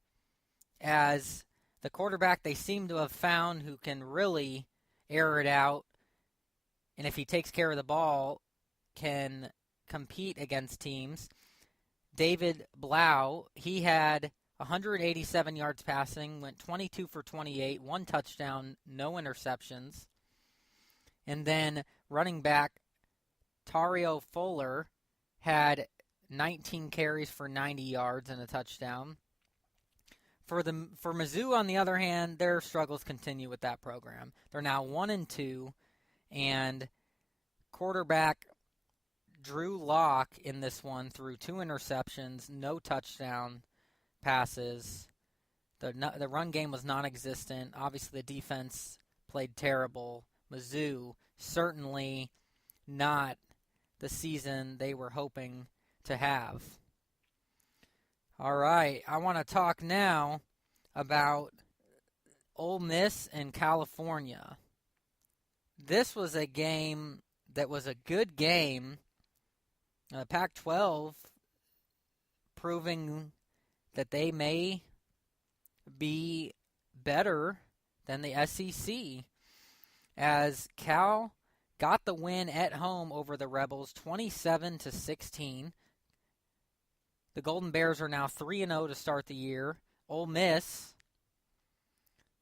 as the quarterback they seem to have found who can really air it out, and if he takes care of the ball, can compete against teams. David Blau, he had 187 yards passing, went 22 for 28, 1 touchdown, no interceptions. And then running back Tario Fuller had 19 carries for 90 yards and a touchdown. For Mizzou, on the other hand, their struggles continue with that program. They're now 1-2, and quarterback Drew Lock in this one threw 2 interceptions, no touchdown passes. The run game was non-existent. Obviously, the defense played terrible. Mizzou certainly not the season they were hoping to have. All right, I want to talk now about Ole Miss and California. This was a game that was a good game. Pac-12 proving that they may be better than the SEC, as Cal got the win at home over the Rebels 27-16. The Golden Bears are now 3-0 to start the year. Ole Miss,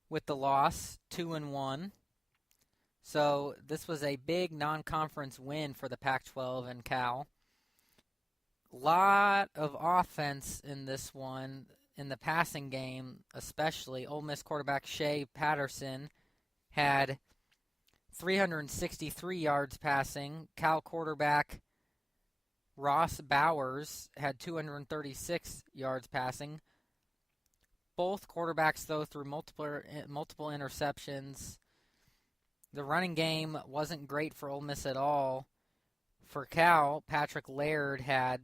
with the loss, 2-1. So this was a big non-conference win for the Pac-12 and Cal. Lot of offense in this one, in the passing game especially. Ole Miss quarterback Shea Patterson had 363 yards passing. Cal quarterback Ross Bowers had 236 yards passing. Both quarterbacks, though, threw multiple interceptions. The running game wasn't great for Ole Miss at all. For Cal, Patrick Laird had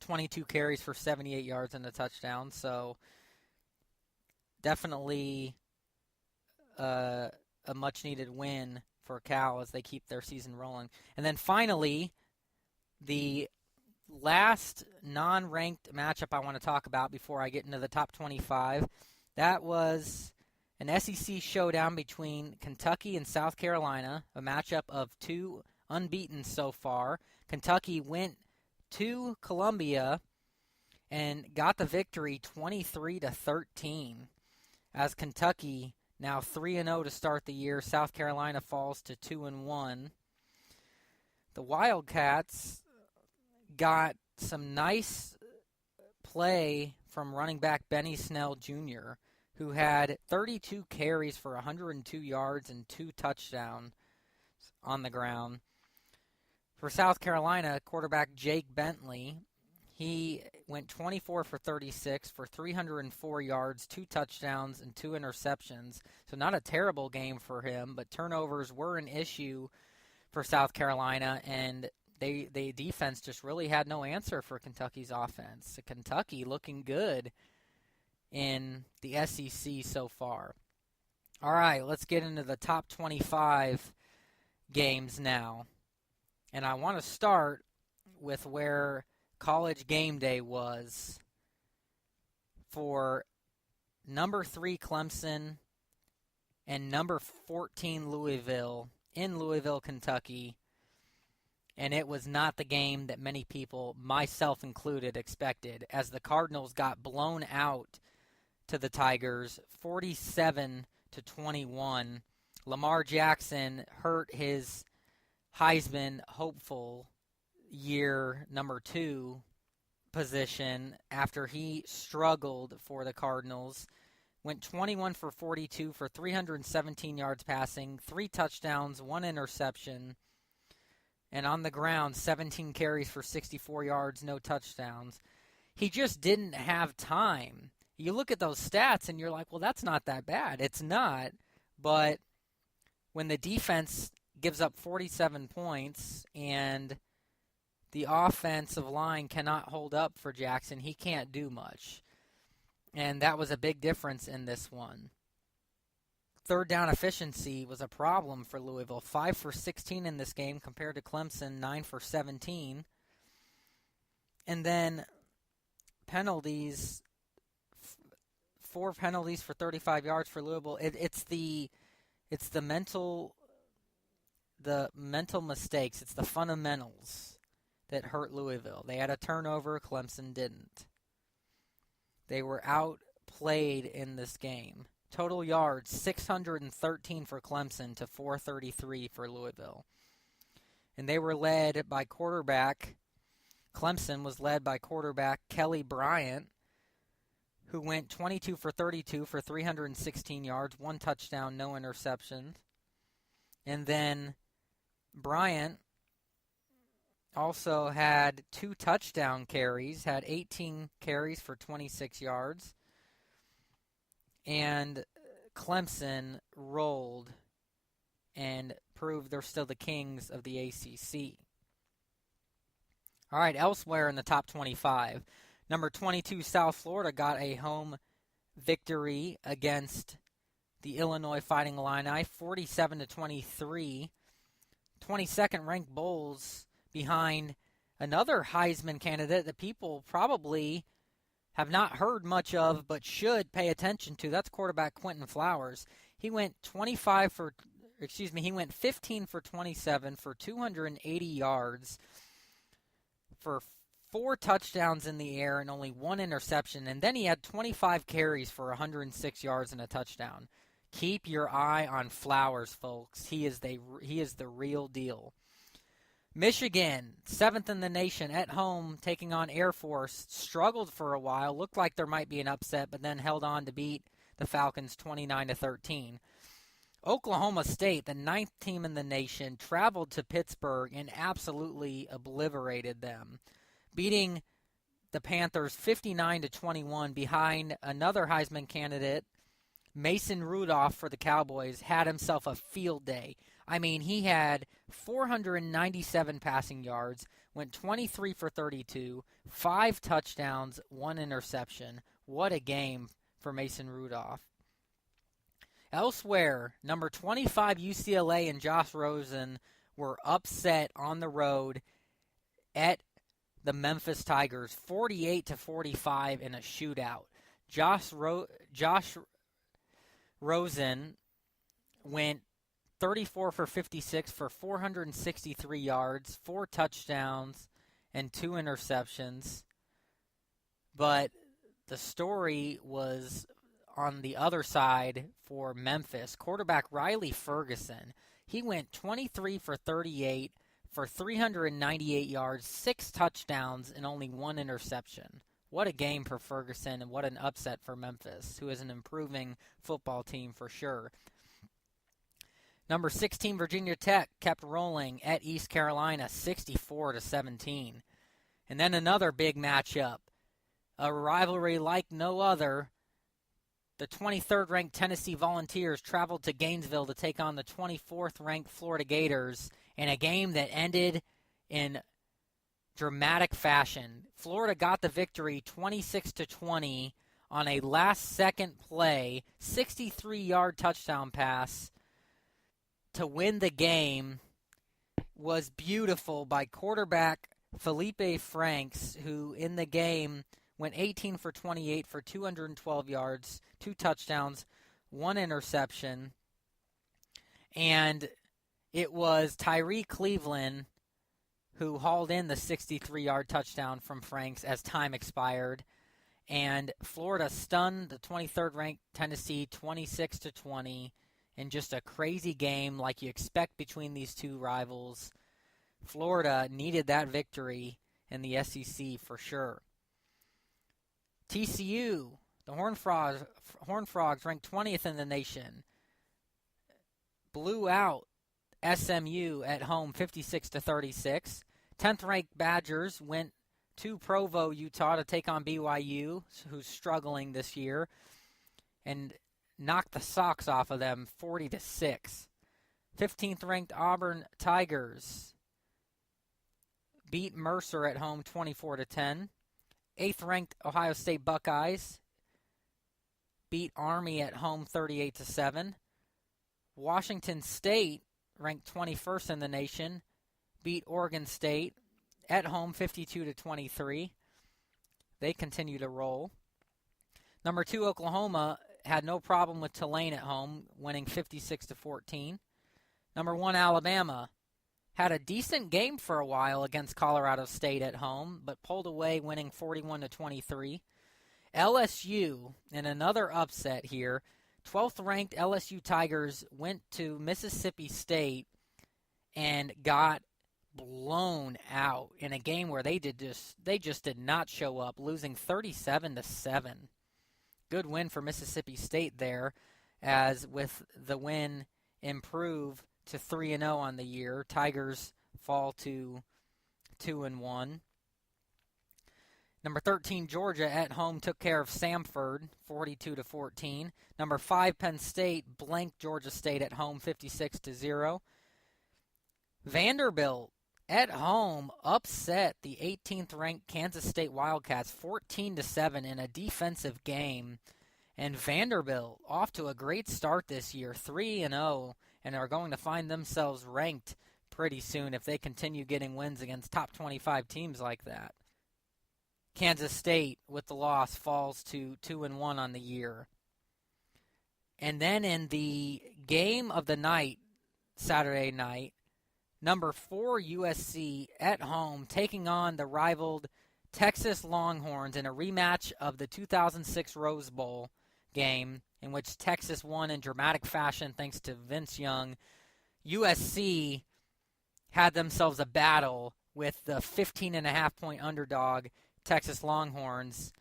22 carries for 78 yards and a touchdown. So definitely a much-needed win for Cal as they keep their season rolling. And then finally, the last non-ranked matchup I want to talk about before I get into the top 25, that was an SEC showdown between Kentucky and South Carolina, a matchup of two unbeaten so far. Kentucky went to Columbia and got the victory 23-13, as Kentucky now 3-0 to start the year. South Carolina falls to 2-1. The Wildcats got some nice play from running back Benny Snell Jr., who had 32 carries for 102 yards and 2 touchdowns on the ground. For South Carolina, quarterback Jake Bentley, he went 24 for 36 for 304 yards, 2 touchdowns, and 2 interceptions. So not a terrible game for him, but turnovers were an issue for South Carolina, and the defense just really had no answer for Kentucky's offense. Kentucky looking good in the SEC so far. All right, let's get into the top 25 games now. And I want to start with where College Game Day was for number 3 Clemson and number 14 Louisville in Louisville, Kentucky. And it was not the game that many people, myself included, expected, as the Cardinals got blown out to the Tigers 47-21. Lamar Jackson hurt his Heisman hopeful year number 2 position after he struggled for the Cardinals. Went 21 for 42 for 317 yards passing, 3 touchdowns, 1 interception. And on the ground, 17 carries for 64 yards, no touchdowns. He just didn't have time. You look at those stats and you're like, well, that's not that bad. It's not. But when the defense gives up 47 points and the offensive line cannot hold up for Jackson, he can't do much. And that was a big difference in this one. Third down efficiency was a problem for Louisville. 5 for 16 in this game compared to Clemson, 9 for 17. And then penalties, 4 penalties for 35 yards for Louisville. It's the mental mistakes. It's the fundamentals that hurt Louisville. They had a turnover, Clemson didn't. They were outplayed in this game. Total yards, 613 for Clemson to 433 for Louisville. And they were led by quarterback. Clemson was led by quarterback Kelly Bryant, who went 22 for 32 for 316 yards, 1 touchdown, no interceptions. And then Bryant also had 2 touchdown carries, had 18 carries for 26 yards. And Clemson rolled and proved they're still the kings of the ACC. All right, elsewhere in the top 25, number 22 South Florida got a home victory against the Illinois Fighting Illini, 47-23. 22nd ranked Bulls behind another Heisman candidate that people probably have not heard much of but should pay attention to. That's quarterback Quentin Flowers. He went 15 for 27 for 280 yards for 4 touchdowns in the air and only 1 interception. And then he had 25 carries for 106 yards and a touchdown. Keep your eye on Flowers, folks. He is the real deal. Michigan, 7th in the nation, at home, taking on Air Force, struggled for a while, looked like there might be an upset, but then held on to beat the Falcons 29-13. Oklahoma State, the 9th team in the nation, traveled to Pittsburgh and absolutely obliterated them, beating the Panthers 59-21 behind another Heisman candidate. Mason Rudolph for the Cowboys had himself a field day. I mean, he had 497 passing yards, went 23 for 32, 5 touchdowns, 1 interception. What a game for Mason Rudolph. Elsewhere, number 25 UCLA and Josh Rosen were upset on the road at the Memphis Tigers, 48-45 in a shootout. Josh Rosen went 34 for 56 for 463 yards, 4 touchdowns, and 2 interceptions. But the story was on the other side for Memphis. Quarterback Riley Ferguson, he went 23 for 38 for 398 yards, 6 touchdowns, and only 1 interception. What a game for Ferguson, and what an upset for Memphis, who is an improving football team for sure. Number 16, Virginia Tech kept rolling at East Carolina, 64-17. And then another big matchup, a rivalry like no other. The 23rd-ranked Tennessee Volunteers traveled to Gainesville to take on the 24th-ranked Florida Gators in a game that ended in dramatic fashion. Florida got the victory 26-20 on a last-second play, 63-yard touchdown pass to win the game. Was beautiful by quarterback Felipe Franks, who in the game went 18 for 28 for 212 yards, 2 touchdowns, 1 interception. And it was Tyree Cleveland who hauled in the 63-yard touchdown from Franks as time expired. And Florida stunned the 23rd-ranked Tennessee 26-20 in just a crazy game like you expect between these two rivals. Florida needed that victory in the SEC for sure. TCU, the Horned Frogs ranked 20th in the nation, blew out SMU at home 56-36. 10th-ranked Badgers went to Provo, Utah to take on BYU, who's struggling this year, and knocked the socks off of them 40-6. 15th-ranked Auburn Tigers beat Mercer at home 24-10. 8th-ranked Ohio State Buckeyes beat Army at home 38-7. Washington State, ranked 21st in the nation, beat Oregon State at home 52-23. They continue to roll. Number 2 Oklahoma had no problem with Tulane at home, winning 56-14. Number 1 Alabama had a decent game for a while against Colorado State at home, but pulled away, winning 41-23. LSU, in another upset here, 12th-ranked LSU Tigers went to Mississippi State and got blown out in a game where they just did not show up, losing 37-7. Good win for Mississippi State there, as with the win improve to 3-0 on the year. Tigers fall to 2-1. Number 13, Georgia at home took care of Samford, 42-14. Number 5, Penn State blanked Georgia State at home, 56-0. Vanderbilt at home upset the 18th-ranked Kansas State Wildcats, 14-7 in a defensive game. And Vanderbilt off to a great start this year, 3-0, and are going to find themselves ranked pretty soon if they continue getting wins against top 25 teams like that. Kansas State, with the loss, falls to 2-1 on the year. And then in the game of the night, Saturday night, number 4 USC at home taking on the rivaled Texas Longhorns in a rematch of the 2006 Rose Bowl game, in which Texas won in dramatic fashion thanks to Vince Young. USC had themselves a battle with the 15.5-point underdog Texas Longhorns.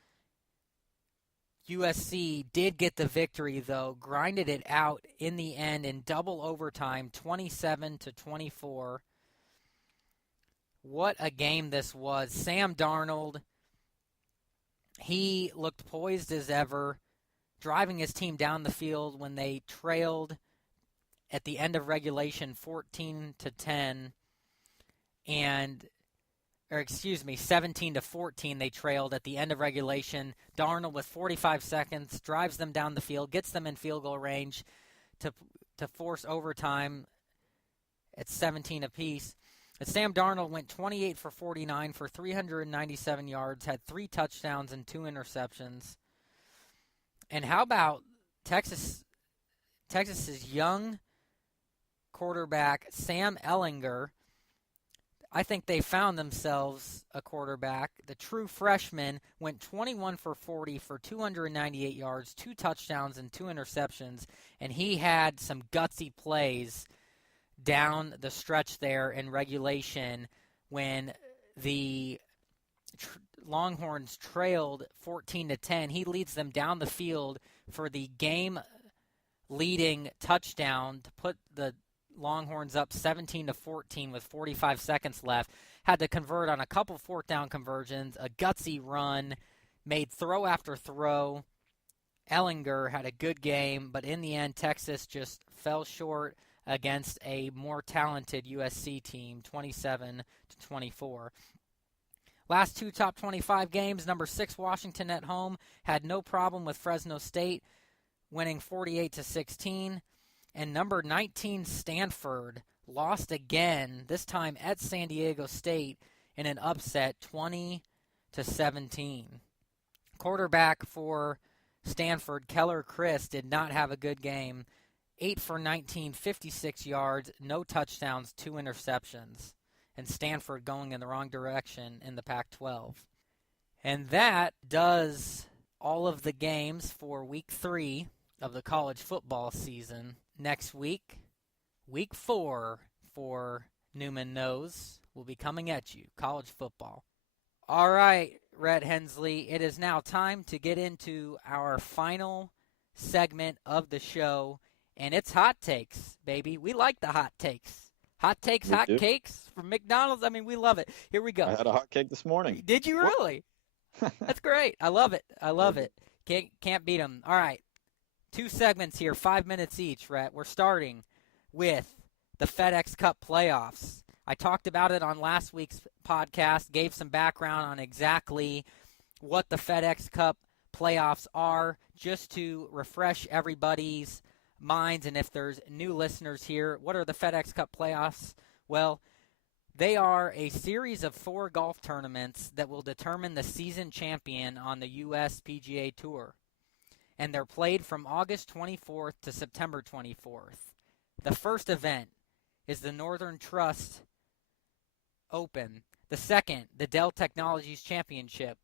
USC did get the victory, though, grinded it out in the end in double overtime, 27-24. What a game this was. Sam Darnold, he looked poised as ever, driving his team down the field when they trailed at the end of regulation 14-10, 17-14 they trailed at the end of regulation. Darnold with 45 seconds drives them down the field, gets them in field goal range to force overtime at 17 apiece. And Sam Darnold went 28 for 49 for 397 yards, had 3 touchdowns and 2 interceptions. And how about Texas's young quarterback, Sam Ehlinger? I think they found themselves a quarterback. The true freshman went 21 for 40 for 298 yards, 2 touchdowns, and 2 interceptions. And he had some gutsy plays down the stretch there in regulation when the Longhorns trailed 14-10. He leads them down the field for the game-leading touchdown to put the Longhorns up 17-14 with 45 seconds left. Had to convert on a couple fourth down conversions, a gutsy run, made throw after throw. Ehlinger had a good game, but in the end, Texas just fell short against a more talented USC team, 27-24. Last 2 top 25 games, number 6 Washington at home had no problem with Fresno State, winning 48-16. And number 19 Stanford lost again, this time at San Diego State in an upset, 20-17. Quarterback for Stanford, Keller Chris, did not have a good game. 8 for 19, 56 yards, no touchdowns, 2 interceptions. And Stanford going in the wrong direction in the Pac-12. And that does all of the games for Week 3 of the college football season. Next week, Week 4 for Neumann Knows will be coming at you, college football. All right, Rhett, Hensley, it is now time to get into our final segment of the show, and it's hot takes, baby. We like the hot takes. Hot takes, hot cakes from McDonald's. I mean, we love it. Here we go. I had a hot cake this morning. Did you really? That's great. I love it. I love it. Can't beat them. All right. 2 segments here, 5 minutes each, Rhett. We're starting with the FedEx Cup Playoffs. I talked about it on last week's podcast, gave some background on exactly what the FedEx Cup Playoffs are, just to refresh everybody's minds. And if there's new listeners here, what are the FedEx Cup Playoffs? Well, they are a series of 4 golf tournaments that will determine the season champion on the U.S. PGA Tour. And they're played from August 24th to September 24th. The first event is the Northern Trust Open. The second, the Dell Technologies Championship.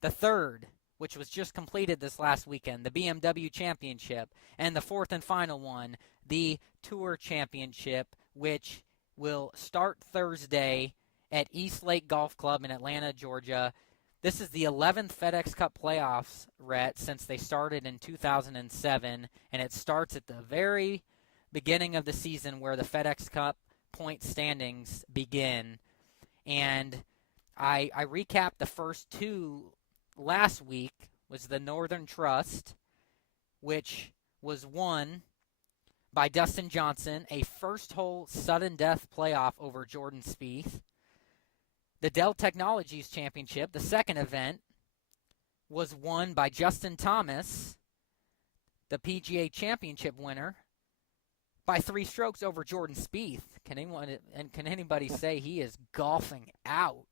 The third, which was just completed this last weekend, the BMW Championship. And the fourth and final one, the Tour Championship, which will start Thursday at East Lake Golf Club in Atlanta, Georgia. This is the 11th FedEx Cup Playoffs, Rhett, since they started in 2007, and it starts at the very beginning of the season where the FedEx Cup point standings begin. And I recapped the first 2 last week. Was the Northern Trust, which was won by Dustin Johnson, a first-hole sudden death playoff over Jordan Spieth. The Dell Technologies Championship, the second event, was won by Justin Thomas, the PGA Championship winner, by 3 strokes over Jordan Spieth. Can anybody say he is golfing out?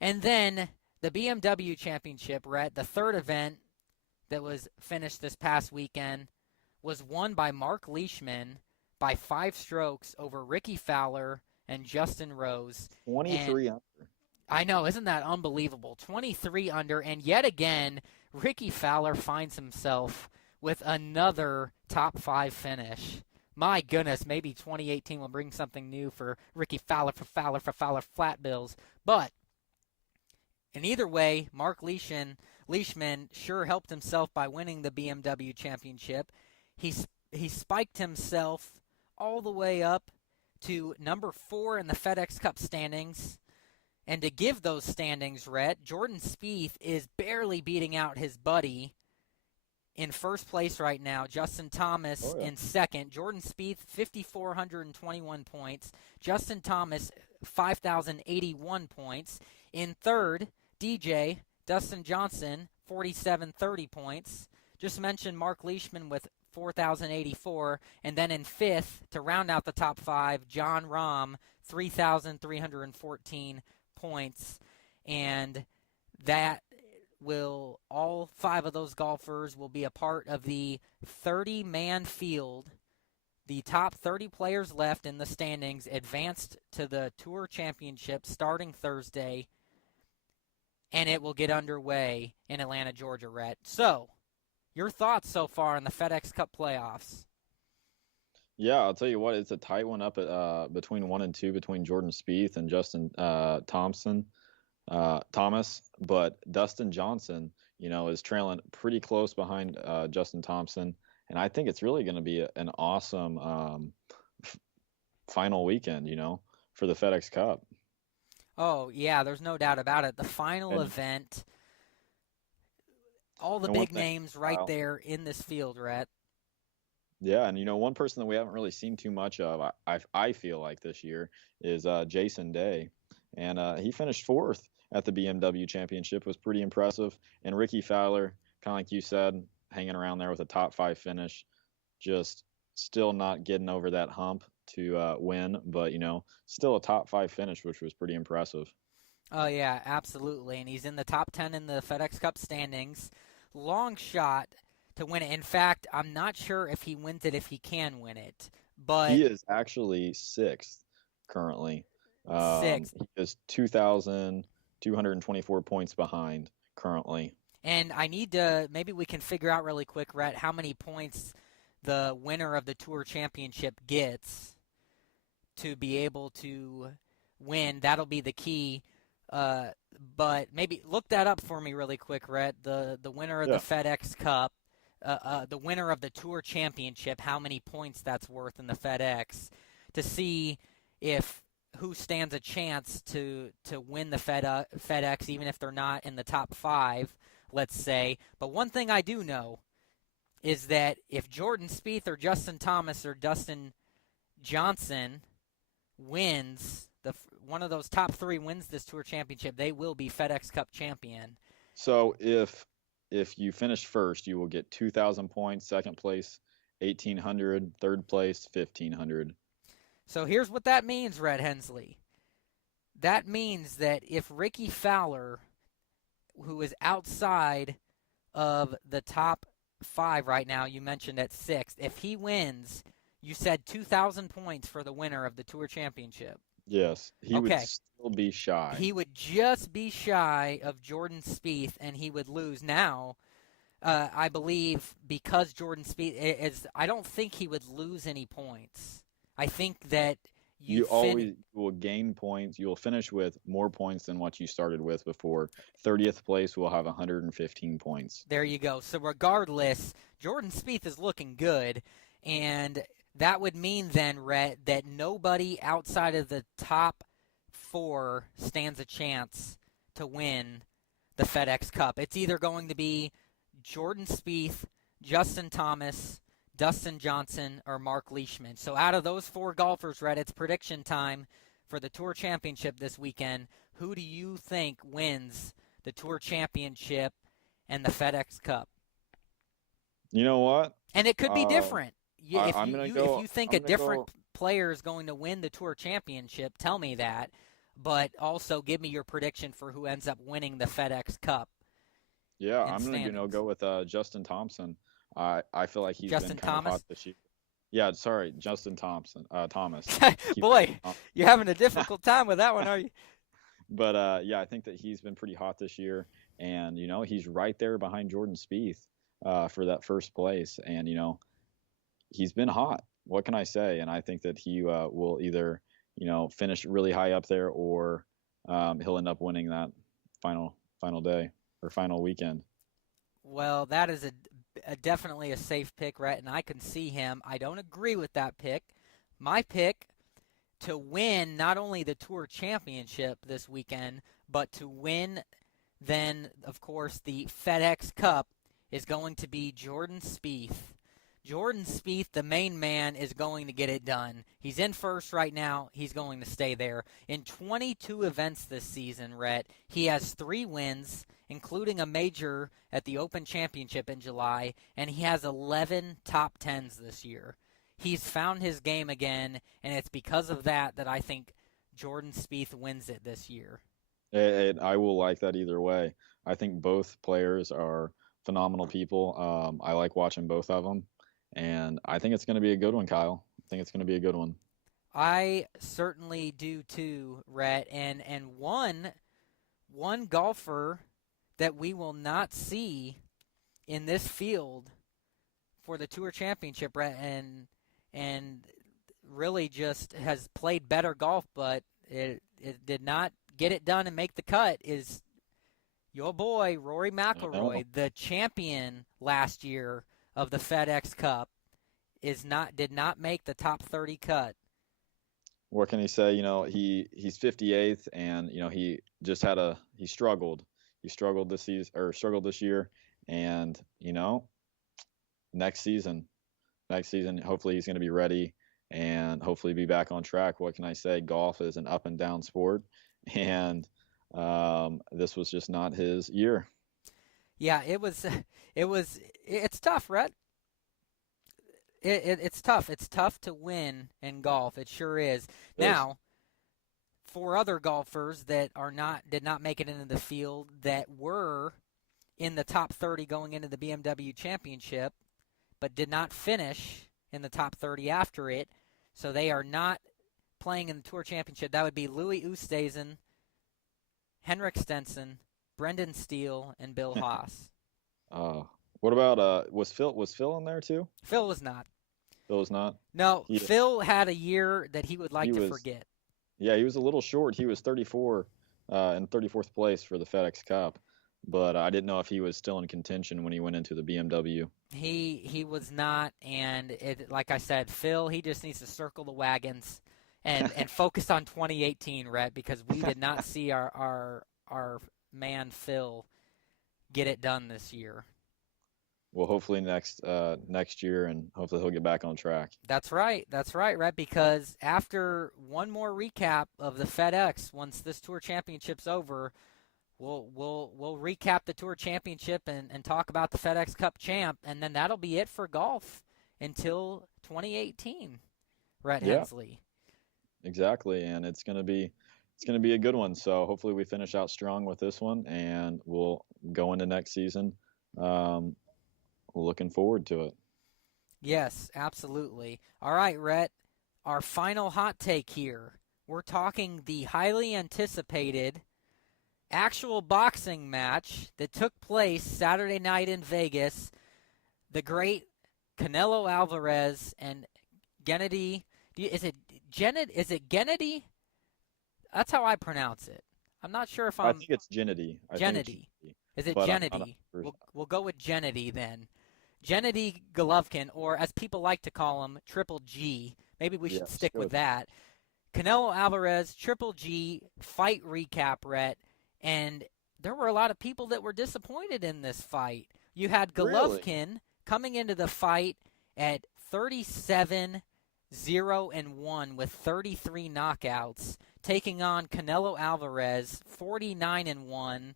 And then the BMW Championship, Rhett, the third event that was finished this past weekend, was won by Mark Leishman by 5 strokes over Ricky Fowler and Justin Rose. 23 under. I know, isn't that unbelievable? 23 under, and yet again, Ricky Fowler finds himself with another top 5 finish. My goodness, maybe 2018 will bring something new for Ricky Fowler, for Fowler Flat Bills. But in either way, Mark Leishman sure helped himself by winning the BMW Championship. He spiked himself all the way up to number 4 in the FedEx Cup standings. And to give those standings, Rhett, Jordan Spieth is barely beating out his buddy in first place right now. Justin Thomas in second. Jordan Spieth, 5,421 points. Justin Thomas, 5,081 points. In third, DJ, Dustin Johnson, 4,730 points. Just mentioned Mark Leishman with 4,084. And then in fifth, to round out the top 5, John Rahm, 3,314 points. And that will, all 5 of those golfers will be a part of the 30-man field. The top 30 players left in the standings advanced to the Tour Championship starting Thursday, and it will get underway in Atlanta, Georgia, Rhett. So, your thoughts so far on the FedEx Cup playoffs? Yeah, I'll tell you what, it's a tight one up at between 1 and 2 between Jordan Spieth and Justin Thomas, but Dustin Johnson, is trailing pretty close behind Justin Thompson, and I think it's really going to be an awesome final weekend, for the FedEx Cup. Oh, yeah, there's no doubt about it. The final event, all the big names right there in this field, Rhett. Yeah, and one person that we haven't really seen too much of, I feel like this year, is Jason Day, and he finished 4th at the BMW Championship, was pretty impressive. And Ricky Fowler, kind of like you said, hanging around there with a top 5 finish, just still not getting over that hump to win, but still a top 5 finish, which was pretty impressive. Oh yeah, absolutely, and he's in the top 10 in the FedEx Cup standings. Long shot to win it. In fact, I'm not sure if he wins it, if he can win it. But He is actually sixth currently. Sixth. He is 2,224 points behind currently. And I need to, maybe we can figure out really quick, Rhett, how many points the winner of the Tour Championship gets to be able to win. That'll be the key. But maybe look that up for me really quick, Rhett. The winner of the FedEx Cup, the winner of the Tour Championship, how many points that's worth in the FedEx, to see if who stands a chance to win the FedEx, even if they're not in the top 5, let's say. But one thing I do know is that if Jordan Spieth or Justin Thomas or Dustin Johnson wins, one of those top 3 wins this Tour Championship, they will be FedEx Cup champion. So if you finish first, you will get 2,000 points. Second place, 1,800. Third place, 1,500. So here's what that means, Rhett Hensley. That means that if Ricky Fowler, who is outside of the top 5 right now, you mentioned at 6th, if he wins, you said 2,000 points for the winner of the Tour Championship. Yes, he would still be shy. He would just be shy of Jordan Spieth, and he would lose. Now, I believe because Jordan Spieth is, I don't think he would lose any points. I think that you always will gain points. You'll finish with more points than what you started with before. 30th place will have 115 points. There you go. So regardless, Jordan Spieth is looking good, and that would mean then, Rhett, that nobody outside of the top 4 stands a chance to win the FedEx Cup. It's either going to be Jordan Spieth, Justin Thomas, Dustin Johnson, or Mark Leishman. So out of those 4 golfers, Rhett, it's prediction time for the Tour Championship this weekend. Who do you think wins the Tour Championship and the FedEx Cup? You know what? And it could be different. If you think a different player is going to win the Tour Championship, tell me that. But also give me your prediction for who ends up winning the FedEx Cup. Yeah, I'm going to go with Justin Thompson. I feel like he's been kind of hot this year. Yeah, sorry, Justin Thomas. Boy, you're having a difficult time with that one, are you? But, yeah, I think that he's been pretty hot this year. And, he's right there behind Jordan Spieth for that first place. And, he's been hot. What can I say? And I think that he will either, finish really high up there or he'll end up winning that final day or final weekend. Well, that is definitely a safe pick, Rhett, and I can see him. I don't agree with that pick. My pick to win not only the Tour Championship this weekend, but to win then, of course, the FedEx Cup is going to be Jordan Spieth. Jordan Spieth, the main man, is going to get it done. He's in first right now. He's going to stay there. In 22 events this season, Rhett, he has 3 wins, including a major at the Open Championship in July, and he has 11 top 10s this year. He's found his game again, and it's because of that I think Jordan Spieth wins it this year. And I will like that either way. I think both players are phenomenal people. I like watching both of them. And I think it's going to be a good one, Kyle. I think it's going to be a good one. I certainly do too, Rhett. And one golfer that we will not see in this field for the Tour Championship, Rhett, and really just has played better golf, but it did not get it done and make the cut, is your boy Rory McIlroy, the champion last year of the FedEx Cup, did not make the top 30 cut. What can he say? He's 58th, and he just he struggled. He struggled this season or struggled this year, and next season, hopefully he's going to be ready and hopefully be back on track. What can I say? Golf is an up and down sport, and this was just not his year. Yeah, it's tough, Rhett. It's tough. It's tough to win in golf. It sure is. Now, for other golfers that did not make it into the field that were in the top 30 going into the BMW Championship, but did not finish in the top 30 after it. So they are not playing in the Tour Championship. That would be Louis Oosthuizen, Henrik Stenson, Brendan Steele, and Bill Haas. What about was Phil in there too? Phil was not. Phil was not? No, Phil had a year that he would like to forget. Yeah, he was a little short. He was 34 in 34th place for the FedEx Cup, but I didn't know if he was still in contention when he went into the BMW. He was not, and like I said, Phil, he just needs to circle the wagons and focus on 2018, Rhett, because we did not see our man Phil get it done this year. Well, hopefully next year, and hopefully he'll get back on track. That's right, Rhett, because after one more recap of the FedEx, once this Tour Championship's over, we'll recap the Tour Championship and talk about the FedEx Cup champ, and then that'll be it for golf until 2018, Rhett Hensley. Exactly, and it's gonna be a good one. So hopefully we finish out strong with this one, and we'll go into next season. Looking forward to it. Yes, absolutely. All right, Rhett, our final hot take here. We're talking the highly anticipated actual boxing match that took place Saturday night in Vegas. The great Canelo Alvarez and Gennady. Is it Gennady? That's how I pronounce it. I'm not sure if I think it's Gennady. Gennady. Is it Gennady? We'll go with Gennady then. Gennady Golovkin, or as people like to call him, Triple G. Maybe we should stick with that. Canelo Alvarez, Triple G, fight recap, Rhett. And there were a lot of people that were disappointed in this fight. You had Golovkin coming into the fight at 37-0-1 with 33 knockouts, taking on Canelo Alvarez 49-1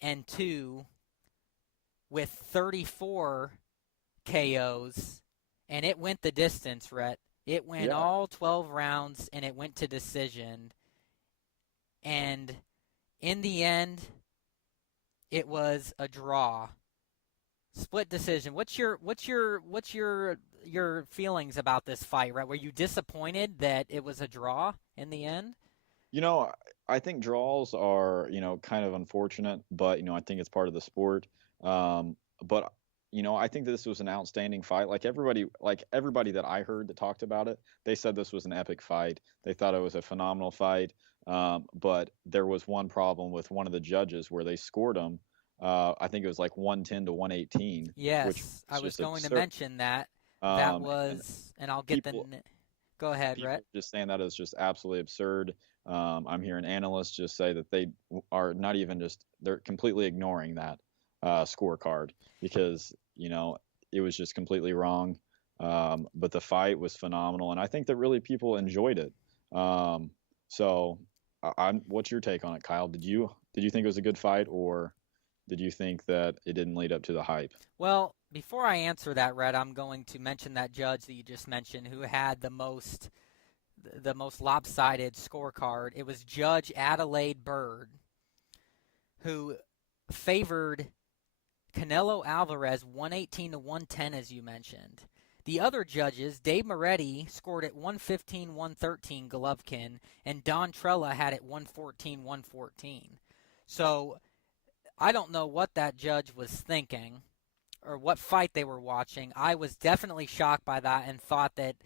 and 2 with 34 KOs, and it went the distance, Rhett. It went all 12 rounds, and it went to decision. And in the end, it was a draw, split decision. What's your feelings about this fight, Rhett? Were you disappointed that it was a draw in the end? I think draws are, kind of unfortunate, but, I think it's part of the sport. But, I think this was an outstanding fight. Like everybody that I heard that talked about it, they said this was an epic fight. They thought it was a phenomenal fight. But there was one problem with one of the judges where they scored him. I think it was like 110 to 118. Yes, I was going to mention that. That was, and I'll get go ahead, Rhett. Just saying that is just absolutely absurd. I'm hearing analysts just say that they are not even they're completely ignoring that scorecard because, it was just completely wrong. But the fight was phenomenal, and I think that really people enjoyed it. So what's your take on it, Kyle? Did you think it was a good fight, or did you think that it didn't lead up to the hype? Well, before I answer that, Rhett, I'm going to mention that judge that you just mentioned who had the most lopsided scorecard. It was Judge Adelaide Bird, who favored Canelo Alvarez 118 to 110, as you mentioned. The other judges, Dave Moretti scored at 115-113 Golovkin, and Don Trella had it 114-114. So I don't know what that judge was thinking or what fight they were watching. I was definitely shocked by that and thought that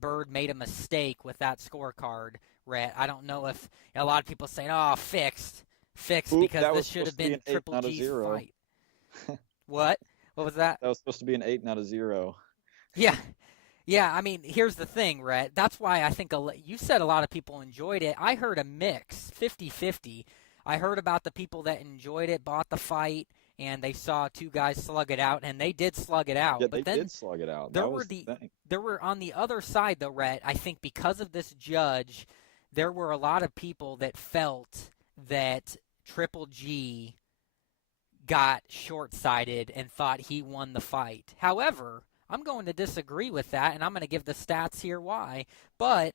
Bird made a mistake with that scorecard, Rhett. I don't know if a lot of people say, fixed because this should have been Triple G's fight. What? What was that? That was supposed to be an 8 out of 0. Yeah. I mean, here's the thing, Rhett. That's why I think you said a lot of people enjoyed it. I heard a mix, 50-50. I heard about the people that enjoyed it, bought the fight, and they saw two guys slug it out, and they did slug it out. Yeah, but they did slug it out. There were on the other side, though, Rhett, I think because of this judge, there were a lot of people that felt that Triple G got short-sighted and thought he won the fight. However, I'm going to disagree with that, and I'm going to give the stats here why. But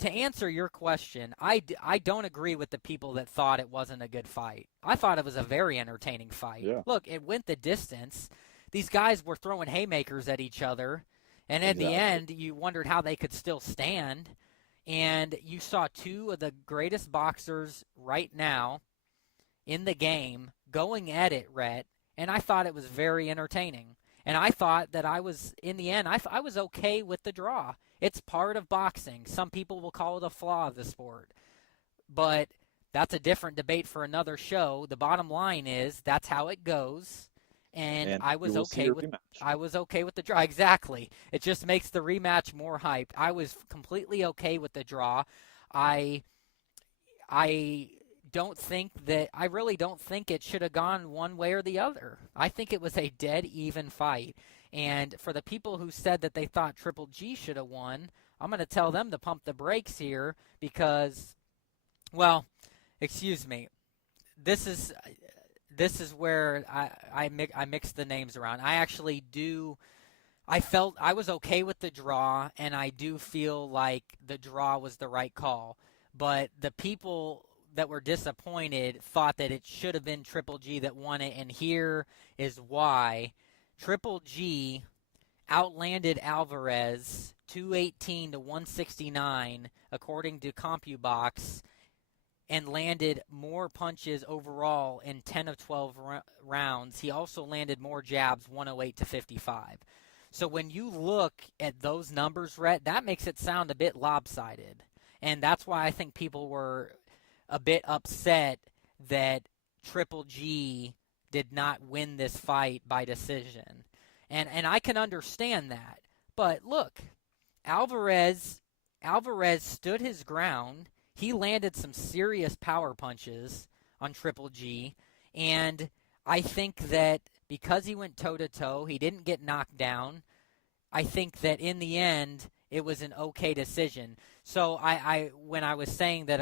to answer your question, I don't agree with the people that thought it wasn't a good fight. I thought it was a very entertaining fight. Yeah. Look, it went the distance. These guys were throwing haymakers at each other, and at the end, you wondered how they could still stand. And you saw two of the greatest boxers right now in the game going at it, Rhett, and I thought it was very entertaining. And I thought that in the end, I was okay with the draw. It's part of boxing. Some people will call it a flaw of the sport. But that's a different debate for another show. The bottom line is that's how it goes. And I was okay with the draw. Exactly. It just makes the rematch more hyped. I was completely okay with the draw. I really don't think it should have gone one way or the other. I think it was a dead even fight. And for the people who said that they thought Triple G should have won, I'm going to tell them to pump the brakes here because, well, excuse me. This is where I mix the names around. I felt I was okay with the draw, and I do feel like the draw was the right call. But the people that were disappointed thought that it should have been Triple G that won it, and here is why. Triple G outlanded Alvarez 218 to 169 according to CompuBox, and landed more punches overall in 10 of 12 rounds. He also landed more jabs, 108 to 55. So when you look at those numbers, Rhett, that makes it sound a bit lopsided. And that's why I think people were a bit upset that Triple G did not win this fight by decision. And I can understand that. But look, Alvarez stood his ground. He landed some serious power punches on Triple G. And I think that because he went toe-to-toe, he didn't get knocked down. I think that in the end, it was an okay decision. So when I was saying that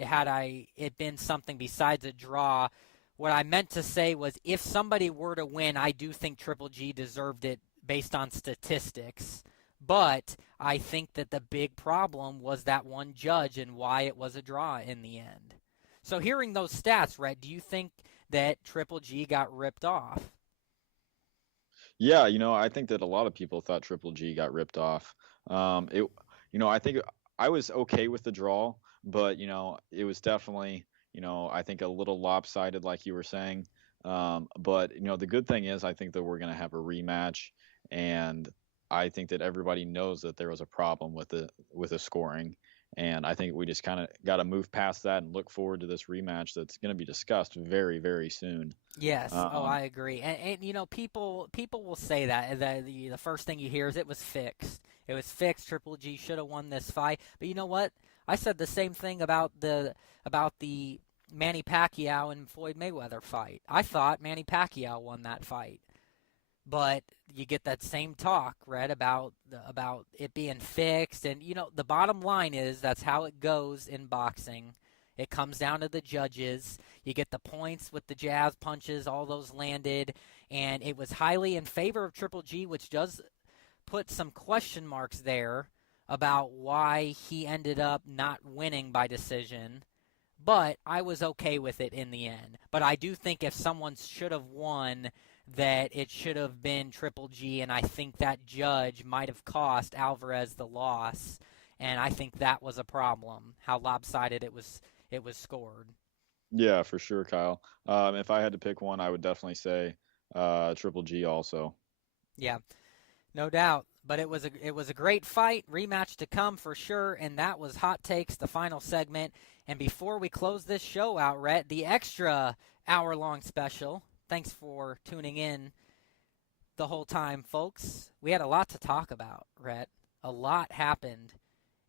had it been something besides a draw, what I meant to say was if somebody were to win, I do think Triple G deserved it based on statistics. But I think that the big problem was that one judge and why it was a draw in the end. So hearing those stats, Rhett, do you think that Triple G got ripped off? Yeah, I think that a lot of people thought Triple G got ripped off. I think I was okay with the draw, but it was definitely, I think a little lopsided, like you were saying. But the good thing is, I think that we're going to have a rematch, and I think that everybody knows that there was a problem with the scoring, and I think we just kind of got to move past that and look forward to this rematch that's going to be discussed very, very soon. Yes, I agree. And people will say that the first thing you hear is it was fixed. It was fixed. Triple G should have won this fight. But you know what? I said the same thing about the Manny Pacquiao and Floyd Mayweather fight. I thought Manny Pacquiao won that fight. But you get that same talk, Rhett, about it being fixed. And, the bottom line is that's how it goes in boxing. It comes down to the judges. You get the points with the jazz punches, all those landed. And it was highly in favor of Triple G, which does put some question marks there about why he ended up not winning by decision. But I was okay with it in the end. But I do think if someone should have won, that it should have been Triple G, and I think that judge might have cost Alvarez the loss, and I think that was a problem, how lopsided it was scored. Yeah, for sure, Kyle. If I had to pick one, I would definitely say Triple G also. Yeah, no doubt. But it was a great fight, rematch to come for sure, and that was Hot Takes, the final segment. And before we close this show out, Rhett, the extra hour-long special. Thanks for tuning in the whole time, folks. We had a lot to talk about, Rhett. A lot happened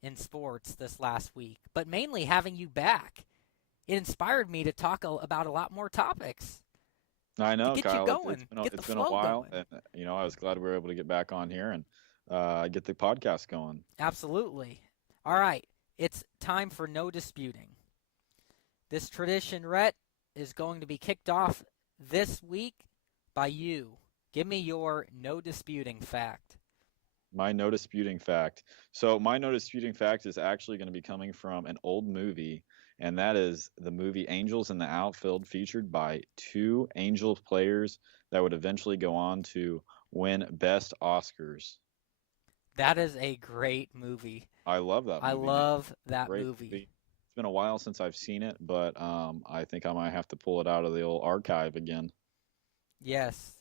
in sports this last week, but mainly having you back. It inspired me to talk about a lot more topics. I know, to get Kyle. You going, it's been a while, going. And I was glad we were able to get back on here and get the podcast going. Absolutely. All right, it's time for No Disputing. This tradition, Rhett, is going to be kicked off this week by you. Give me your No Disputing fact. My no disputing fact. So my no disputing fact is actually going to be coming from an old movie, and that is the movie Angels in the Outfield, featured by two Angels players that would eventually go on to win Best Oscars. That is a great movie. I love that I movie, man. love that Great movie. It's been a while since I've seen it, but I think I might have to pull it out of the old archive again. Yes,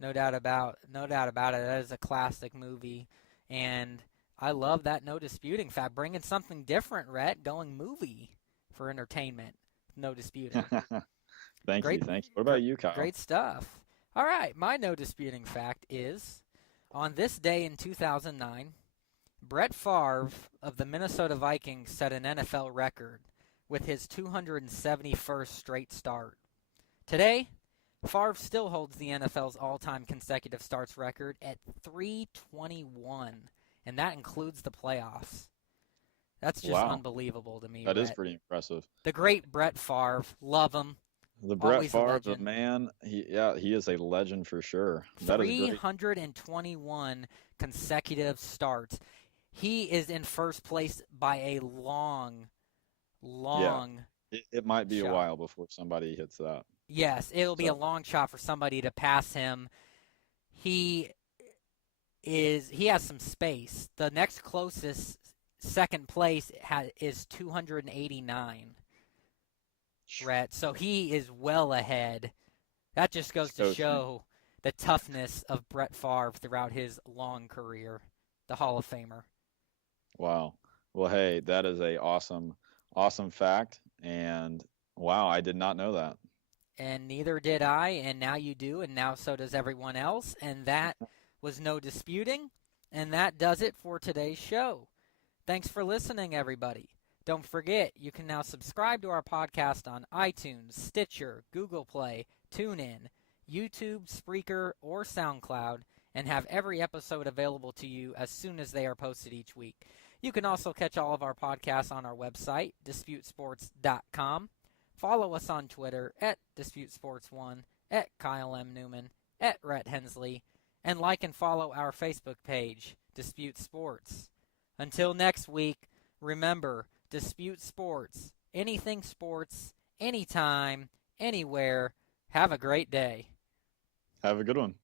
no doubt about it. That is a classic movie, and I love that no disputing fact. Bringing something different, Rhett. Going movie for entertainment. No disputing. Thank Great, you. What about you, Kyle? Great stuff. All right, my no disputing fact is, on this day in 2009, Brett Favre of the Minnesota Vikings set an NFL record with his 271st straight start. Today, Favre still holds the NFL's all-time consecutive starts record at 321, and that includes the playoffs. That's just unbelievable to me. That Brett. is pretty impressive. The great Brett Favre, love him. The Brett Favre, the man, he is a legend for sure. That is great. 321 consecutive starts. He is in first place by a long. It might be shot. A while before somebody hits that. Yes, it'll be a long shot for somebody to pass him. He has some space. The next closest second place is 289. Rhett, so he is well ahead. That just goes to show the toughness of Brett Favre throughout his long career, the Hall of Famer. Wow. Well, hey, that is a awesome fact, and wow, I did not know that. And neither did I, and now you do, and now so does everyone else, and that was no disputing, and that does it for today's show. Thanks for listening, everybody. Don't forget, you can now subscribe to our podcast on iTunes, Stitcher, Google Play, TuneIn, YouTube, Spreaker, or SoundCloud, and have every episode available to you as soon as they are posted each week. You can also catch all of our podcasts on our website, DisputeSports.com. Follow us on Twitter at DisputeSports1, at Kyle M. Neumann, at Rhett Hensley, and like and follow our Facebook page, Dispute Sports. Until next week, remember, Dispute Sports. Anything sports, anytime, anywhere. Have a great day. Have a good one.